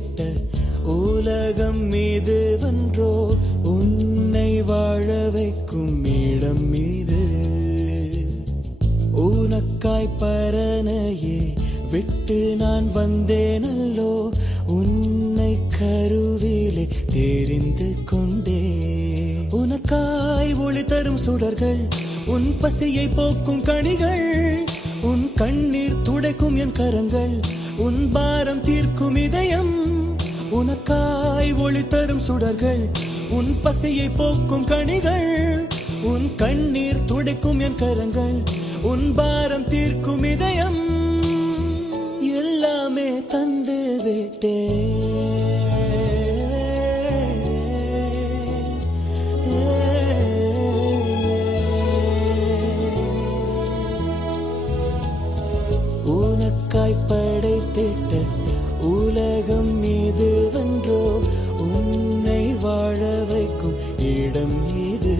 விட்ட உலகம் மீது வென்றோ உன்னை வாழ வைக்கும் இடம் மீது உனக்காய் பரனையே விட்டு நான் வந்தேனல்லோ உன்னை கருவிலே தெரிந்து கொண்டே உனக்காய் ஒளி தரும் சுடர்கள் உன் பசியை போக்கும் கனிகள் உன் கண்ணீர் துடைக்கும் என் கரங்கள் உன் பாரம் தீர்க்கும் இதயம் உனக்காய் ஒளி தரும் சுடர்கள் உன் பசியை போக்கும் கனிகள் உன் கண்ணீர் துடைக்கும் என் கரங்கள் உன் பாரம் தீர்க்கும் இதயம் எல்லாமே தந்து விட்டே உனக்காய் படைத்திட்ட உலகம் மீது வென்றோ உன்னை வாழ வைக்கும் இடம் இது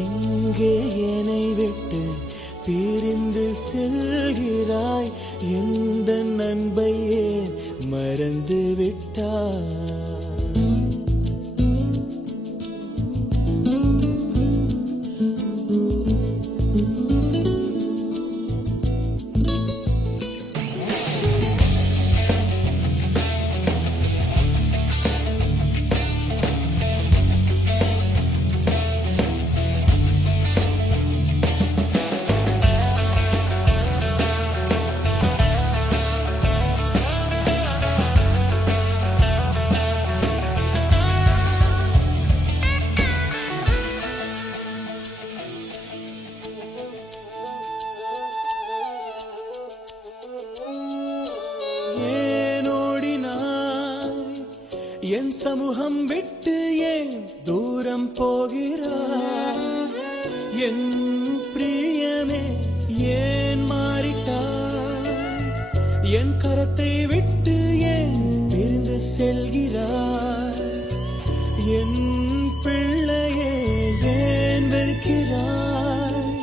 எங்கே என்னை விட்டு பிரிந்து செல்கிறாய் எந்த நண்பையே மறந்து விட்டாய் என் சமூகம் விட்டு ஏன் தூரம் போகிறாய் என் பிரியமே ஏன் மாறிட்டாய் என் கரத்தை விட்டு ஏன் பிரிந்து செல்கிறாய் என் பிள்ளையே ஏன் வெறுக்கிறாய்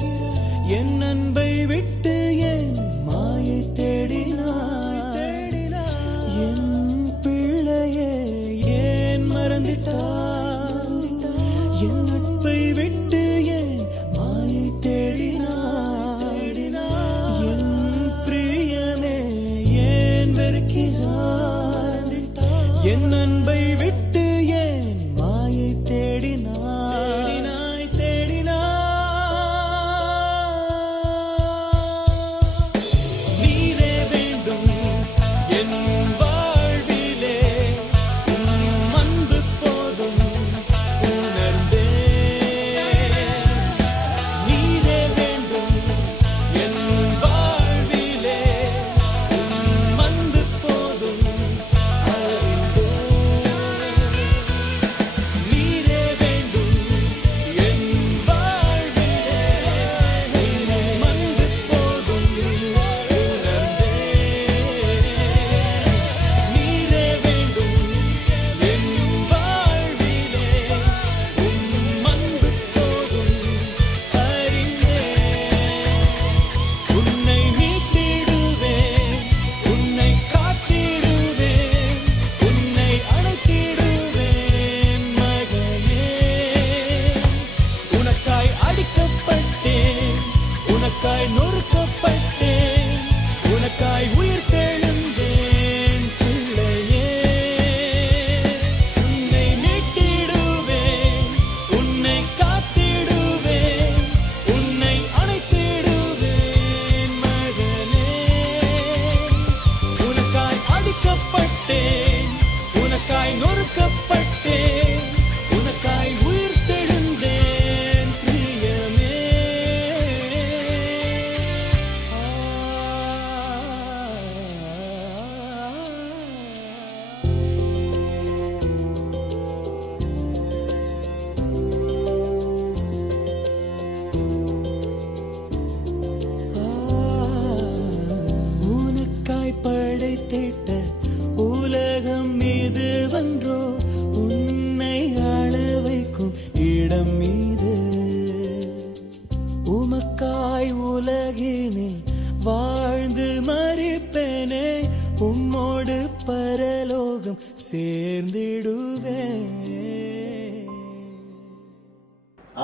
என் அன்பை விட்டு ஏன் மாயை தேடினாய் என் பிள்ளையே என் நட்பை விட்டு ஏன் மாயை தேடினாய் என் பிரியமே ஏன் வெறுக்கிறாய் என் அன்பை விட்டு ஏன் மாயை தேடினாய் நீரே வேண்டும் என் உம்மோடு பரலோகம் சேர்ந்திடுவேன்.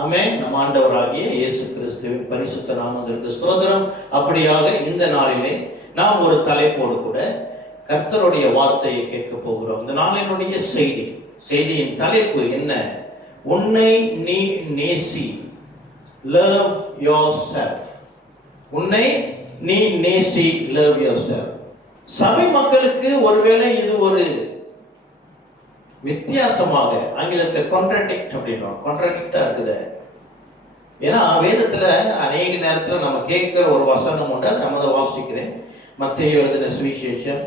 ஆமென். நம் ஆண்டவராகிய இயேசு கிறிஸ்துவின் பரிசுத்த நாமத்திற்கு ஸ்தோத்திரம். அப்படியாக இந்த நாளிலே நாம் ஒரு தலைப்போடு கூட கர்த்தருடைய வார்த்தையை கேட்க போகிறோம். இந்த நாளினுடைய செய்தியின் தலைப்பு என்ன? உன்னை நீ நேசி. Love yourself. உன்னை நீ நேசி. Love yourself. சபை மக்களுக்கு ஒருவேளை இது ஒரு வித்தியாசமாக, ஆங்கிலத்தில் கான்ட்ராடிக்ட் அப்படின்னா கான்ட்ராடிக்டா இருக்குது. ஏன்னா வேதத்துல அநேக நேரத்தில் நம்ம கேட்கிற ஒரு வசனம் உண்டு. அதை நம்ம வாசிக்கிறேன். மத்தேயு எழுதின சுவிசேஷம்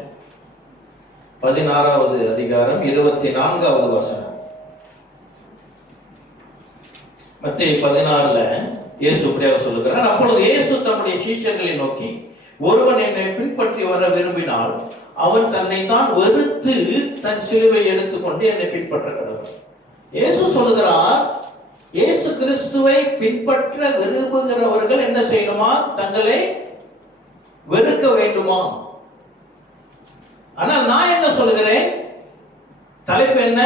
16வது அதிகாரம் 24வது வசனம். மத்தேயு 16ல இயேசு இப்படியாக சொல்லுகிறார். அப்பொழுது இயேசு தம்முடைய சீஷர்களை நோக்கி, ஒருவன் என்னை பின்பற்றி வர விரும்பினால் அவன் தன்னை தான் வெறுத்து தன் சிலுவை எடுத்துக்கொண்டு என்னை பின்பற்ற கடவுள். இயேசு சொல்லுகிறார், இயேசு கிறிஸ்துவை பின்பற்ற விரும்புகிறவர்கள் என்ன செய்யணுமா? தங்களை வெறுக்க வேண்டுமா? ஆனால் நான் என்ன சொல்லுகிறேன்? தலைப்பு என்ன?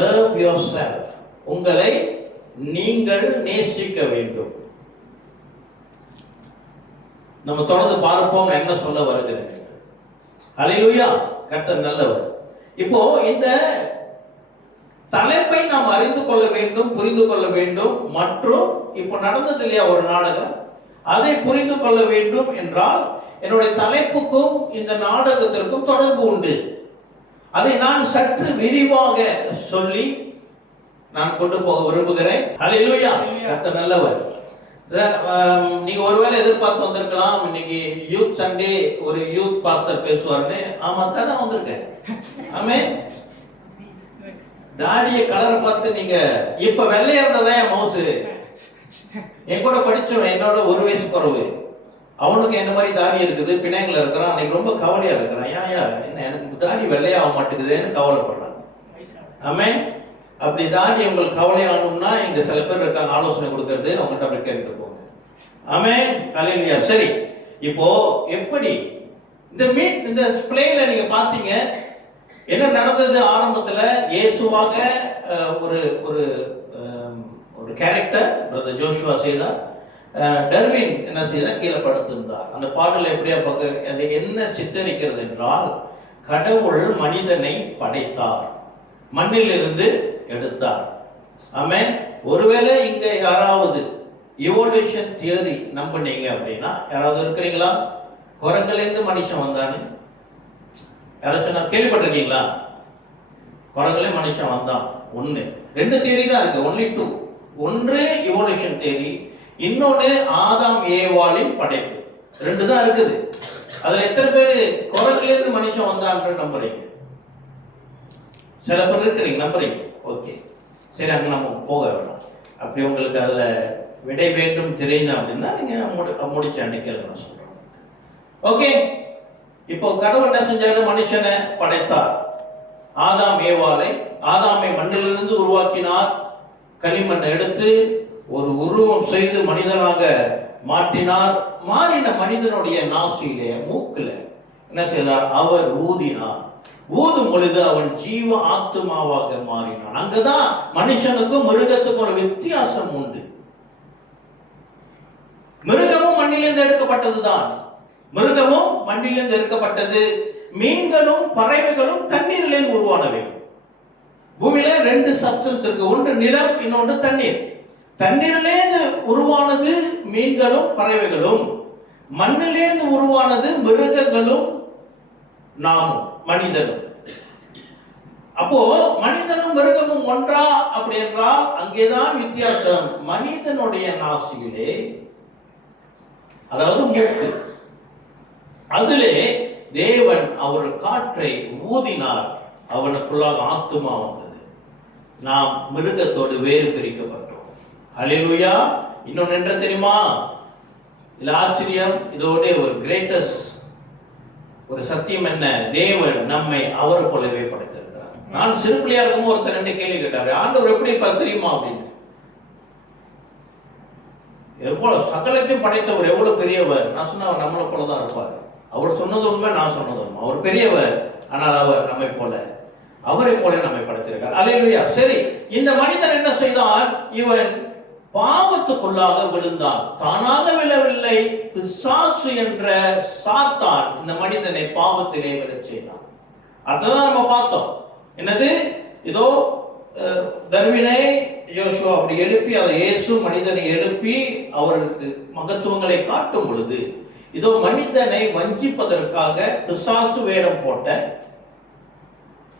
Love yourself. உங்களை நீங்கள் நேசிக்க வேண்டும். நம்ம தொடர்ந்து பார்ப்போம் என்ன சொல்ல வருகிறேன். ஹல்லேலூயா. கர்த்தர் நல்லவர். இப்போ இந்த தலைப்பை நாம் அறிந்து கொள்ள வேண்டும், புரிந்து கொள்ள வேண்டும். மற்றும் இப்போ நடந்தது இல்லையா ஒரு நாடகம், அதை புரிந்து கொள்ள வேண்டும் என்றால் என்னுடைய தலைப்புக்கும் இந்த நாடகத்திற்கும் தொடர்பு உண்டு. அதை நான் சற்று விரிவாக சொல்லி நான் கொண்டு போக விரும்புகிறேன். ஹல்லேலூயா. கர்த்தர் நல்லவர். நீங்க ஒருவேளை எதிர்பார்த்து வந்திருக்கலாம், இன்னைக்கு யூத் சண்டே ஒரு யூத் பாஸ்டர் பேசுவார்னு. ஆமா, தான் வந்திருக்கேன். ஆமென். தாடிய கலரை பார்த்து நீங்க இப்ப வெள்ளையா இருந்ததான் என் மவுசு. என் கூட படிச்சவன் என்னோட ஒரு வயசு குறைவு, அவனுக்கு என்ன மாதிரி தாடி இருக்குது, பிணையங்கள் இருக்கிறான். அன்னைக்கு ரொம்ப கவலையா இருக்கிறான். என்ன எனக்கு தாடி வெள்ளையாக மாட்டேங்குதுன்னு கவலைப்படுறான். ஆமென். அப்படி தாடி உங்களுக்கு கவலையானும்னா இங்க சில பேர் இருக்காங்க ஆலோசனை கொடுக்கறது, அவங்ககிட்ட அப்படி கேட்டு போங்க. ஆமென். ஹல்லேலூயா. சரி, இப்போ எப்படி இந்த பிளேல நீங்க பாத்தீங்க என்ன நடந்தது? ஆரம்பத்துல இயேசுவாக ஒரு ஒரு ஒரு கேரக்டர் பிரதர் ஜோஷுவா செய்தார். டர்வின் என்ன செய்தார்? கீழே படுத்திருந்தார். அந்த பாடல் எப்படியா பார்க்க அது என்ன சித்தரிக்கிறது என்றால், கடவுள் மனிதனை படைத்தார், மண்ணில் இருந்து எடுத்தார். ஆமென். ஒருவேளை இங்க யாராவது இவோல்யூஷன் தியரி நம்பினீங்க அப்படின்னா யாராவது இருக்கிறீங்களா? குரங்கிலிருந்து மனுஷன் வந்தான்னு யாராச்சும் கேள்விப்பட்டிருக்கீங்களா? குரங்கிலே மனுஷன் வந்தான். ஒன்று, ரெண்டு தியரி தான் இருக்கு. Only two. ஒன்று இவோல்யூஷன் தியரி, இன்னொன்று ஆதாம் ஏவாளின் படைப்பு. ரெண்டு தான் இருக்குது. அதுல எத்தனை பேர் குரங்கிலிருந்து மனுஷன் வந்தான்னு நம்புறீங்க? சில பேர் இருக்கிறீங்க, நம்புறீங்க. ஓகே, சரி, அங்கே நம்ம போக வேணாம். அப்படி உங்களுக்கு அதில் விடை வேண்டும் தெரியுங்க அப்படின்னா நீங்கள் முடிச்சு அன்னைக்கு நான் சொல்கிறேன். ஓகே, இப்போ கடவுள் என்ன செஞ்சாரு? மனுஷனை படைத்தார். ஆதாமை மண்ணிலிருந்து உருவாக்கினார். களிமண்ணை எடுத்து ஒரு உருவம் செய்து மனிதனாக மாற்றினார். மாறின மனிதனுடைய நாசியிலே, மூக்குல என்ன செய்தார்? அவர் ஊதினார். ஊதும் பொழுது அவன் ஜீவ ஆத்துமாவாக மாறினான். அங்கதான் மனுஷனுக்கும் மிருகத்துக்கும் ஒரு வித்தியாசம் உண்டு. மிருகமும் மண்ணிலிருந்து எடுக்கப்பட்டதுதான். மிருகமும் மண்ணிலிருந்து எடுக்கப்பட்டது. மீன்களும் பறவைகளும் தண்ணீரிலிருந்து உருவானவை. பூமியில ரெண்டு சப்ஸ்டன்ஸ் இருக்கு, ஒன்று நிலம், இன்னொன்று தண்ணீர். தண்ணீரிலேருந்து உருவானது மீன்களும் பறவைகளும், மண்ணிலேருந்து உருவானது மிருகங்களும் நாமும் மனிதனும். அப்போ மனிதனும் மிருகமும் ஒன்றா அப்படி என்றால் அங்கேதான் வித்தியாசம். மனிதனுடைய நாசியிலே, அதாவது மூக்கு, அதிலே தேவன் அவர் காற்றை ஊதினார். அவனுக்குள்ளாக ஆத்துமா வந்தது. நாம் மிருகத்தோடு வேறு பிரிக்கப்பட்டோம். ஹல்லேலூயா. இன்னொன்று என்ன தெரியுமா? இல்ல ஆச்சரியம், இதோட ஒரு கிரேட்டஸ்ட் ஒரு சத்தியம் என்ன? தேவன் நம்மை அவரை போலவே படைத்திருக்கிறார். நான் சிறு பிள்ளையா இருக்கும் ஒருத்தர் ரெண்டு கேள்வி கேட்டாரு, ஆண்டவர் எப்படி தெரியுமா அப்படின்னு. எவ்வளவு சகலத்தையும் படைத்தவர், எவ்வளவு பெரியவர். நான் சொன்ன நம்மளை போலதான் இருப்பாரு. அவர் சொன்னது உண்மை, நான் சொன்னது உண்மை. அவர் பெரியவர், ஆனால் அவர் நம்மை போல, அவரை போல நம்மை படைத்திருக்கார். அல்லேலூயா. சரி, இந்த மனிதன் என்ன செய்தான்? இவன் பாவத்துக்குள்ளாக விழுந்தான். தானாக விழவில்லை, பிசாசு என்ற சாத்தான் இந்த மனிதனை பாவத்திலே விழச் செய்தான். அதுதான் நம்ம பார்த்தோம். என்னது? இதோ தர்வினை யோசுவா அப்படி எழுப்பி, அதை இயேசு மனிதனை எழுப்பி அவருக்கு மகத்துவங்களை காட்டும் பொழுது, இதோ மனிதனை வஞ்சிப்பதற்காக பிசாசு வேடம் போட்ட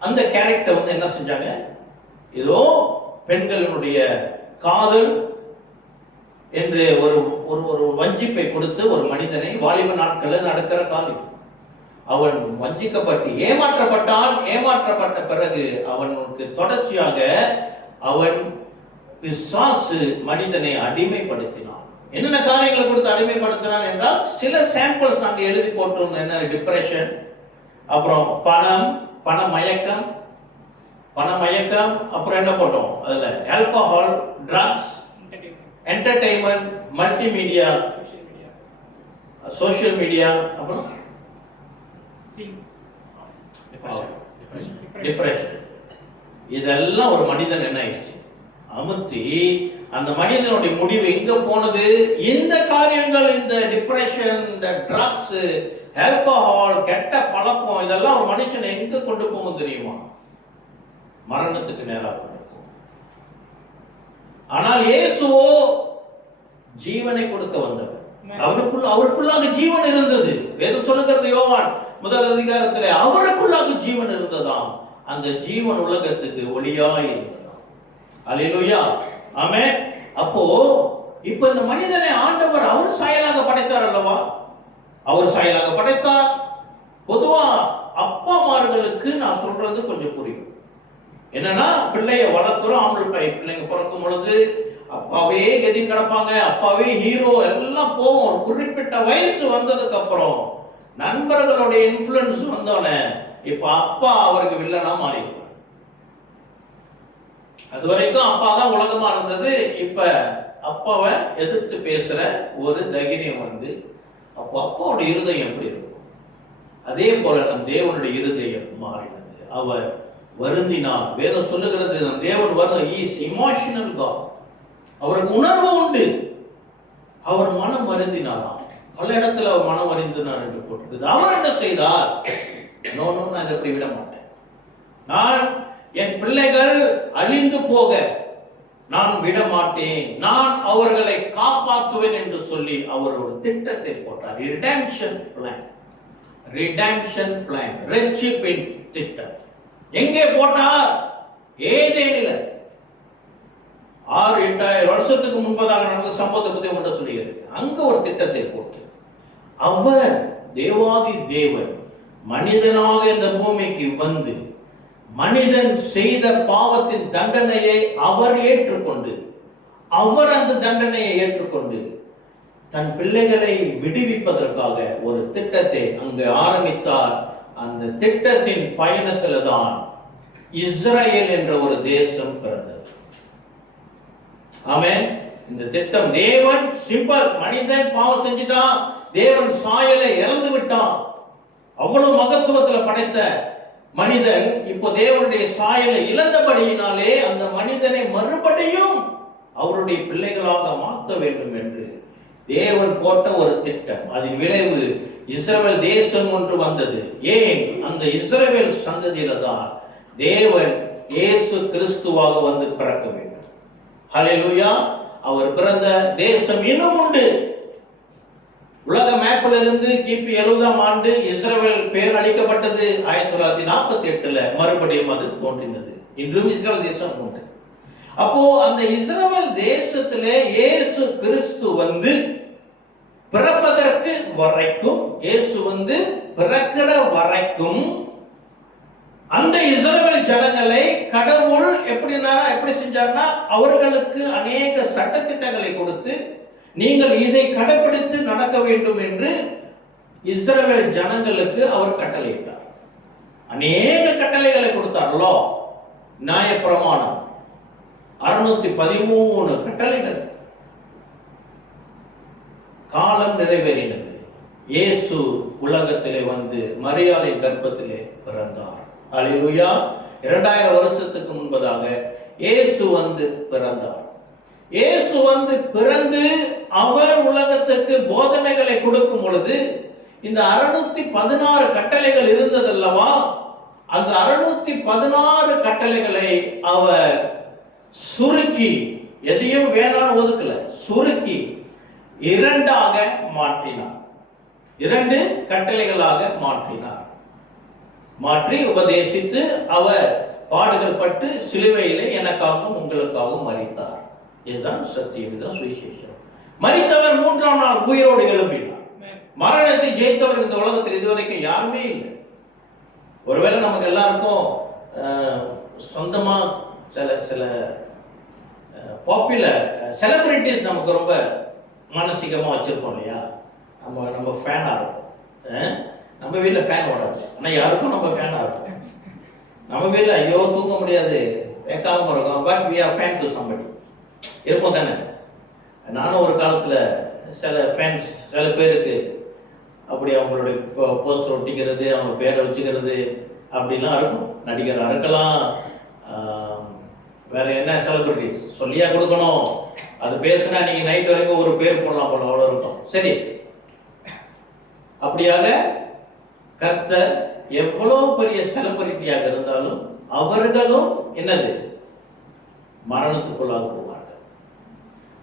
அந்த கேரக்டர் வந்து என்ன செஞ்சாங்க? இதோ பெண்களினுடைய காதல் என்று ஒரு ஒரு வஞ்சிப்பை கொடுத்து ஒரு மனிதனை, வாலிப நாட்களில் நடக்கிற காரியம், அவன் வஞ்சிக்கப்பட்டு ஏமாற்றப்பட்டால், ஏமாற்றப்பட்ட பிறகு அவனுக்கு தொடர்ச்சியாக அவன் பிசாசு மனிதனை அடிமைப்படுத்தினான். என்னென்ன காரியங்களை கொடுத்து அடிமைப்படுத்தினான் என்றால், சில சாம்பிள்ஸ் நாங்க எழுதி போட்டோம். என்ன? டிப்ரெஷன், அப்புறம் பணமயக்கம், அப்புறம் என்ன போட்டோம் அதுல? Alcohol, drugs, entertainment, multimedia, social media, அப்புறம் டிப்ரெஷன். இதெல்லாம் ஒரு மனிதன் என்ன ஆயிடுச்சு? அமுத்தி அந்த மனிதனுடைய முடிவு எங்க போனது? இந்த காரியங்கள், இந்த டிப்ரெஷன், இந்த ட்ரக்ஸ், ஆல்கஹால், கெட்ட பழக்கம், இதெல்லாம் ஒரு மனுஷனை எங்க கொண்டு போகும் தெரியுமா? மரணத்துக்கு நேராக இருக்கும். ஆனால் இயேசுவோ ஜீவனை கொடுக்க வந்தவர். அவருக்குள்ளாக ஜீவன் இருந்தது. வேதம் சொல்லுகிறது யோவான் 1 அதிகாரத்திலே, அவருக்குள்ளாக ஜீவன் இருந்ததாம். அந்த ஜீவன் உலகத்துக்கு ஒளியாய் இருந்ததாம். அல்லேலூயா, ஆமென். அப்போ இப்ப இந்த மனிதனை ஆண்டவர் அவர் சாயலாக படைத்தார் அல்லவா? அவர் சாயலாக படைத்தார். பொதுவா அப்பாமார்களுக்கு நான் சொல்றது கொஞ்சம் புரியும். என்னன்னா, பிள்ளைய வளர்க்குறோம், ஆம்பளை பிள்ளைங்க பிறக்கும் பொழுது அப்பாவே கெதின் கிடப்பாங்க, அப்பாவே ஹீரோ, எல்லாம் போவோம். ஒரு குறிப்பிட்ட வயசு வந்ததுக்கு அப்புறம் நண்பர்களுடைய இன்ஃப்ளூயன்ஸ் வந்தோடனே இப்ப அப்பா அவருக்கு வில்லனா மாறிடுவார். அது வரைக்கும் அப்பா தான் உலகமா இருந்தது. இப்ப அப்பாவை எதிர்த்து பேசுற ஒரு தைரியம் வந்து, அப்போ அப்பாவோட இருதயம் எப்படி இருக்கும்? அதே போல நம் தேவனுடைய இருதயம் மாறினது. அவர் வருந்தினார். வேதம் சொல்லுகிறது, நம் தேவன் இமோஷனல் காட். அவருக்கு உணர்வு உண்டு. அவர் மனம் வருந்தினாராம். பல இடத்துல அவர் மனம் வருந்தினார் என்று போட்டிருக்குது. அவர் என்ன செய்தார்? நான் இதை அப்படி விட மாட்டேன், நான் என் பிள்ளைகள் அழிந்து போக நான் விட மாட்டேன், நான் அவர்களை காப்பாற்றுவேன் என்று சொல்லி அவர் ஒரு திட்டத்தை போட்டார். ரிடெம்ப்ஷன் பிளான், ரட்சிப்பின் திட்டம். எங்கே போட்டார்? ஏதேனில. 6,000-8,000 வருஷத்துக்கு முன்பதாக நடந்த சம்பவத்தை பத்தி உங்கள்கிட்ட சொல்லுகிறது. அங்க ஒரு திட்டத்தை போட்டு, அவர் தேவாதி தேவன் மனிதனாக இந்த பூமிக்கு வந்து மனிதன் செய்த பாவத்தின் தண்டனையை அவர் ஏற்றுக்கொண்டு, அவர் அந்த தண்டனையை ஏற்றுக்கொண்டு தன் பிள்ளைகளை விடுவிப்பதற்காக ஒரு திட்டத்தை அங்கு ஆரம்பித்தார். அந்த திட்டத்தின் பயணத்துல தான் இஸ்ரேல் என்ற ஒரு தேசம் பிறந்தது. ஆமென். இந்த திட்டம், தேவன் சிம்பிள், மனிதன் பாவம் செஞ்சிட்டான், தேவன் சாயலை இழந்து விட்டான். அவ்வளவு மகத்துவத்துல படைத்த மனிதன் இப்போ தேவனுடைய சாயலை இழந்தபடியினாலே அந்த மனிதனை மறுபடியும் அவருடைய பிள்ளைகளாக மாற்ற வேண்டும் என்று தேவன் போட்ட ஒரு திட்டம். அதன் விளைவு இஸ்ரவேல் தேசம் ஒன்று வந்தது. ஏன்? அந்த இஸ்ரவேல் சந்ததியில தான் தேவன் இயேசு கிறிஸ்துவாக வந்து பிறக்க வேண்டும். ஹல்லேலூயா. அவர் பிறந்த தேசம் இன்னும் உண்டு. உலக மேப்பில் இருந்து கிபி 70ஆம் ஆண்டு இஸ்ரவேல் பேர் அளிக்கப்பட்டது. 1948 மறுபடியும் அது தோன்றினது. இன்றும் இஸ்ரவேல் தேசம் உண்டு. அப்போ அந்த இஸ்ரவேல் தேசத்திலே இயேசு கிறிஸ்து வந்து பிறப்பதற்கு வரைக்கும், இயேசு வந்து பிறக்கிற வரைக்கும் அந்த இஸ்ரவேல் ஜனங்களை கடவுள் எப்படி செஞ்சார்னா, அவர்களுக்கு அநேக சட்டதிட்டங்களை கொடுத்து, நீங்கள் இதை கடைபிடித்து நடக்க வேண்டும் என்று இஸ்ரவேல் ஜனங்களுக்கு அவர் கட்டளையிட்டார். அநேக கட்டளைகளை கொடுத்தார். லா, நியாயப்பிரமாணம், 613 கட்டளைகள். காலம் நிறைவேறினது. இயேசு உலகத்திலே வந்து மரியாளின் கர்ப்பத்திலே பிறந்தார். அல்லேலூயா. 2000 வருஷத்துக்கு முன்பதாக இயேசு வந்து பிறந்தார். இயேசு வந்து பிறந்து அவர் உலகத்துக்கு போதனைகளை கொடுக்கும் பொழுது இந்த 616 கட்டளைகள் இருந்ததல்லவா, அந்த 616 கட்டளைகளை அவர் சுருக்கி, எதையும் வேணான்னு ஒதுக்கல, சுருக்கி 2ஆக மாற்றினார். 2 கட்டளைகளாக மாற்றினார். மாற்றி உபதேசித்து அவர் பாடுகள் பட்டு சிலுவையிலே எனக்காகவும் உங்களுக்காகவும் மரித்தார். இதுதான் சத்தியம், இதுதான் சுவிசேஷம். மரித்தவர் 3ஆம் நாள் உயிரோடு எழும்பினார். மரணத்தை ஜெயித்தவர் இந்த உலகத்தில் இதுவரைக்கும் யாருமே இல்லை. ஒருவேளை நமக்கு எல்லாருக்கும் சொந்தமா சில பாப்புலர் செலிபிரிட்டிஸ் நமக்கு ரொம்ப மானசீகமா வச்சிருப்போம் இல்லையா. நம்ம ஃபேனா இருக்கும். நம்ம வீட்டில் ஃபேன் ஓடாது, ஆனால் யாருக்கும் நம்ம ஃபேனா இருக்கும். நம்ம வீட்டில் ஐயோ தூங்க முடியாது, வேக்காம இருக்கும், but we are fan to somebody இருப்போம் தானே. நானும் ஒரு காலத்தில் சில பேருக்கு அப்படி அவங்களுடைய போஸ்டர் ஒட்டிக்கிறது, அவங்க பேரை வச்சுக்கிறது அப்படிலாம் இருக்கும். நடிகராக இருக்கலாம், வேற என்ன செலிபிரிட்டிஸ் சொல்லியா கொடுக்கணும், அது பேசுனா நீங்க நைட் வரைக்கும் ஒரு பேர் போடலாம் போல, அவ்வளோ இருக்கும். சரி, அப்படியாக கர்த்தர் எவ்வளவு பெரிய செலிபிரிட்டியாக இருந்தாலும் அவர்களும் என்னது, மரணத்துக்குள்ளாக போவார்கள்.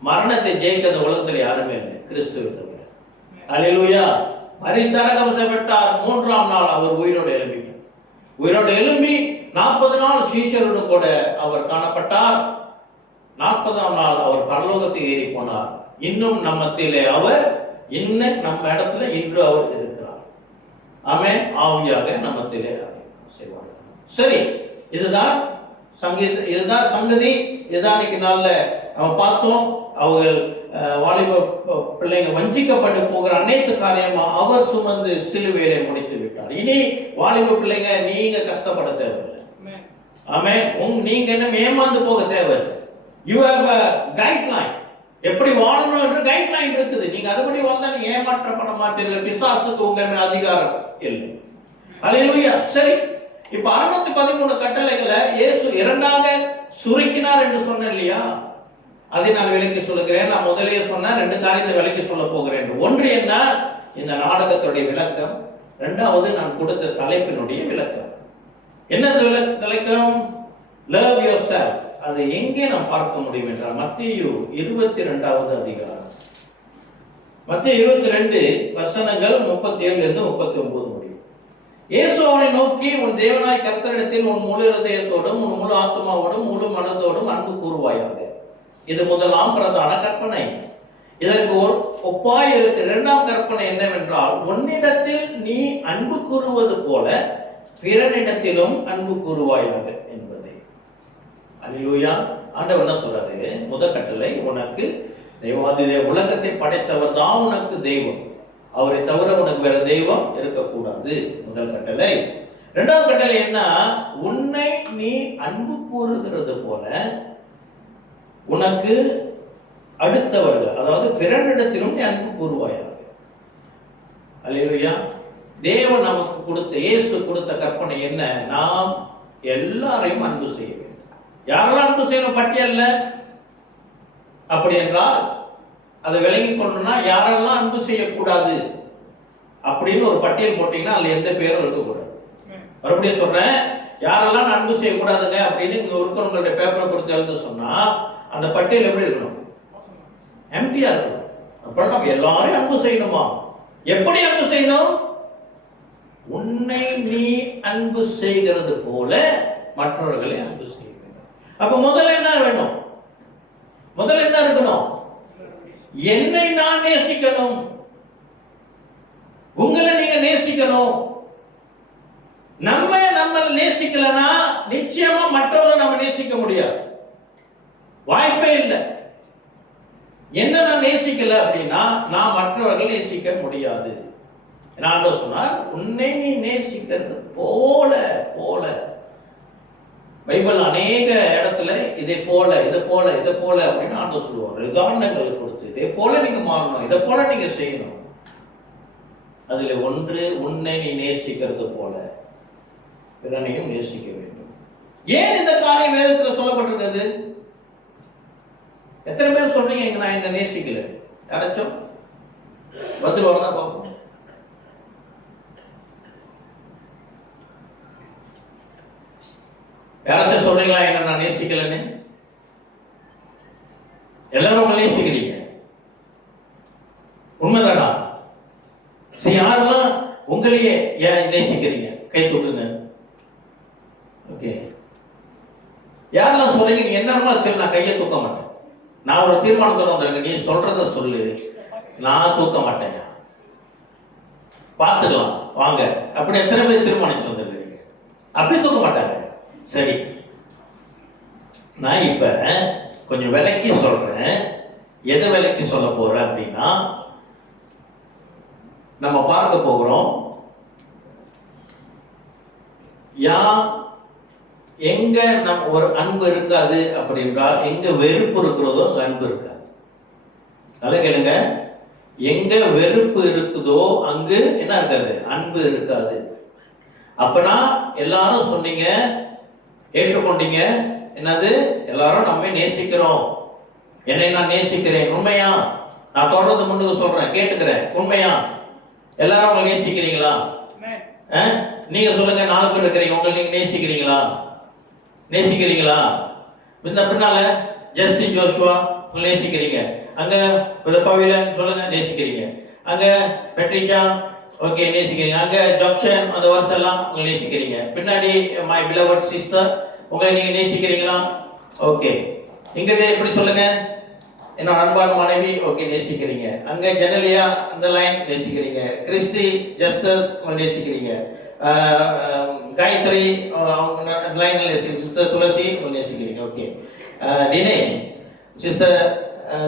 மரணத்தை ஜெயிக்கிற உலகத்தில் யாருமே இல்லை, கிறிஸ்துவை தவிர. அல்லேலூயா. மரித்தடக்கம் செய்யப்பட்டார். 3ஆம் நாள் அவர் உயிரோடு எழும்பிட்டார். உயிரோடு எழும்பி 40 நாள் சீஷரோடு கூட அவர் காணப்பட்டார். 40ஆம் நாள் அவர் பரலோகத்துக்கு ஏறி போனார். இன்னும் நம்மத்திலே அவர் நம்ம இடத்துல இன்று அவர் இருக்கிறார். ஆமென். ஆவியாக நம்மத்திலே செய்வார். சரி, இதுதான் சங்கதி. இதுதான் இன்னைக்கு நாள்ல நம்ம பார்த்தோம். அவர்கள் வாலிப பிள்ளைங்க வஞ்சிக்கப்பட்டு போகிற அனைத்து காரியமா அவர் சுமந்து சிலுவையிலே முடித்து விட்டார். இனி வாலிப பிள்ளைங்க நீங்க கஷ்டப்பட தேவையில்லை. ஆமென். நீங்க என்ன ஏமாந்து போக தேவையில்லை. You have a guideline. எப்படி வாழணும் என்று கைட்லைன் இருக்குது. நீங்க அதுபடி வாழ்ந்தா நீங்க ஏமாற்றப்பட மாட்டீர்கள். பிசாசுக்கு உங்க மேல் அதிகாரம் இல்லை. அல்லேலூயா. சரி, இப்ப 613 கட்டளைகளை இயேசு 2ஆக சுருக்கினார் என்று சொன்னேன் இல்லையா, அதை நான் விளக்கி சொல்லுகிறேன். நான் முதலே சொன்ன 2 காரியத்தை விளக்கி சொல்ல போகிறேன். ஒன்று என்ன, இந்த நாடகத்துடைய விளக்கம். 2வது நான் கொடுத்த தலைப்பினுடைய விளக்கம். என்ன விளக்கம்? Love your self. அது எங்கே நாம் பார்க்க முடியும் என்றால் மத்தேயு 22வது அதிகாரம், மத்தேயு 22 வசனங்கள் 37 39 முடியும். இயேசு அவனை நோக்கி, உன் தேவனாய் கர்த்தரிடத்தில் உன் முழு இருதயத்தோடும் உன் முழு ஆத்மாவோடும் முழு மனதோடும் அன்பு கூறுவாயாக. இது முதலாம் பிரதான கற்பனை. இதற்கு ஒரு ஒப்பாய் இருக்கு. 2ஆம் கற்பனை என்னவென்றால், உன்னிடத்தில் நீ அன்பு கூறுவது போல பிறனிடத்திலும் அன்பு கூறுவாயாக என்பதை. அல்லேலூயா. ஆண்டவர் என்ன சொல்றாரு? முதல் கட்டளை, உனக்கு தெய்வாதி உலகத்தை படைத்தவர் தான் உனக்கு தெய்வம், அவரை தவிர உனக்கு வேற தெய்வம் இருக்கக்கூடாது. முதல் கட்டளை. 2வது கட்டளை என்ன? உன்னை நீ அன்பு கூறுகிறது போல உனக்கு அடுத்தவர்கள், அதாவது பிறனிடத்திலும் நீ அன்பு கூறுவாயாக. அல்லேலூயா. தேவன் நமக்கு கொடுத்த, இயேசு கொடுத்த கற்பனை என்ன? நாம் எல்லாரையும் அன்பு செய்ய வேண்டும். யாரெல்லாம் அன்பு செய்யணும் பட்டியல்ல? அப்படி என்றால் அதை விளங்கி கொள்ளணும்னா யாரெல்லாம் அன்பு செய்யக்கூடாது அப்படின்னு ஒரு பட்டியல் போட்டீங்கன்னா அதுல எந்த பேரும் இருக்கக்கூடாது. மறுபடியும் சொல்றேன், யாரெல்லாம் அன்பு செய்யக்கூடாதுங்க அப்படின்னு இங்க இருக்கிறவங்களுடைய பேப்பரை கொடுத்து எழுத சொன்னா அந்த பட்டியல் எப்படி இருக்கணும்? எம்டியா இருக்கணும். அப்புறம் நம்ம எல்லாரையும் அன்பு செய்யணுமா? எப்படி அன்பு செய்யணும்? உன்னை நீ அன்பு செய்கிறது போல மற்றவர்களை அன்பு செய்ய வேண்டும். அப்ப முதல்ல என்ன வேணும்? முதல்ல என்ன இருக்கணும்? என்னை நான் நேசிக்கணும், உங்களை நீங்க நேசிக்கணும். நம்ம நேசிக்கலனா நிச்சயமா மற்றவங்களை நம்ம நேசிக்க முடியாது, வாய்ப்பே இல்லை. என்ன நான் நேசிக்கல அப்படின்னா நான் மற்றவர்களை நேசிக்க முடியாது. நான் சொன்னார், உன்னை நீ நேசிக்கிறது போல போல. பைபிள் அநேக இடத்துல இதை போல இதை போல இதை போல அப்படின்னு ஆண்டவர் சொல்லுவார். உதாரணங்கள் கொடுத்து இதே போல நீங்க மாறணும், இதை போல நீங்க செய்யணும். அதில் ஒன்று, உன்னை நீ நேசிக்கிறது போல பிறனையும் நேசிக்க வேண்டும். ஏன் இந்த காரியம் வேதத்தில் சொல்லப்பட்டிருக்கிறது? எத்தனை பேர் சொல்றீங்க இங்க நான் என்ன நேசிக்கல? யாராச்சும் பதில் வரதா பார்ப்போம். யாராச்சும் சொல்றீங்களா என்ன நான் நேசிக்கலன்னு? எல்லாரும் உங்களை நேசிக்கிறீங்க, உண்மைதானா? சரி, யாரெல்லாம் உங்களையே ஏன் நேசிக்கிறீங்க? கை தூக்குங்க. ஓகே, யாரெல்லாம் சொல்றீங்க நீ என்ன சரி நான் கையை தூக்க மாட்டேன், நான் ஒரு தீர்மானத்தோட வந்திருக்கேன், நீ சொல்றத சொல்லு, நான் தூக்க மாட்டேன், பார்த்துக்கலாம் வாங்க, அப்படி எத்தனை பேர் தீர்மானிச்சு வந்துருக்கீங்க? அப்படி தூக்க மாட்டாங்க. சரி, நான் இப்ப கொஞ்சம் விலைக்கு சொல்றேன். எதை விலைக்கு சொல்ல போறேன் அப்படின்னா, நம்ம பார்க்க போகிறோம் எங்க நம்ம ஒரு அன்பு இருக்காது அப்படின்றால், எங்க வெறுப்பு இருக்கிறதோ அங்க அன்பு இருக்காது. நல்லா கேளுங்க, எங்க வெறுப்பு இருக்குதோ அங்கு என்ன இருக்காது? அன்பு இருக்காது. அப்பனா எல்லாரும் சொன்னீங்க, ஏற்றுக்கொண்டீங்க, என்னது? எல்லாரும் நம்ம நேசிக்கிறோம், என்னை நான் நேசிக்கிறேன், உண்மையா? நான் தொடர்ந்து முன்னுக்கு சொல்றேன், கேட்டுக்கிறேன், உண்மையா? எல்லாரும் உங்களை நேசிக்கிறீங்களா? நீங்க சொல்லுங்க, 4 பேர் இருக்கிறீங்க, உங்களை நீங்க நேசிக்கிறீங்களா? நேசிக்கிறீங்களா? பின்னால ஜஸ்டின் ஜோஷுவா உங்களை நேசிக்கிறீங்க, அங்க பவிலன் சொல்லுங்க நேசிக்கிறீங்க, அங்க பெட்ரிஷா ஓகே நேசிக்கிறீங்க, அங்க ஜாக்சன் அந்த வருஷம் எல்லாம் உங்களை நேசிக்கிறீங்க, பின்னாடி மை பிலவட் சிஸ்டர் உங்களை நீங்க நேசிக்கிறீங்களா? ஓகே, இங்க எப்படி சொல்லுங்க, என்னோட அன்பான மனைவி ஓகே நேசிக்கிறீங்க, அங்க ஜெனலியா அந்த லைன் நேசிக்கிறீங்க, கிறிஸ்டி ஜஸ்டஸ் உங்களை நேசிக்கிறீங்க, காயத்ரி லைன்ல சிஸ்டர் துளசி உங்களை நேசிக்கிறீங்க, ஓகே, தினேஷ் சிஸ்டர்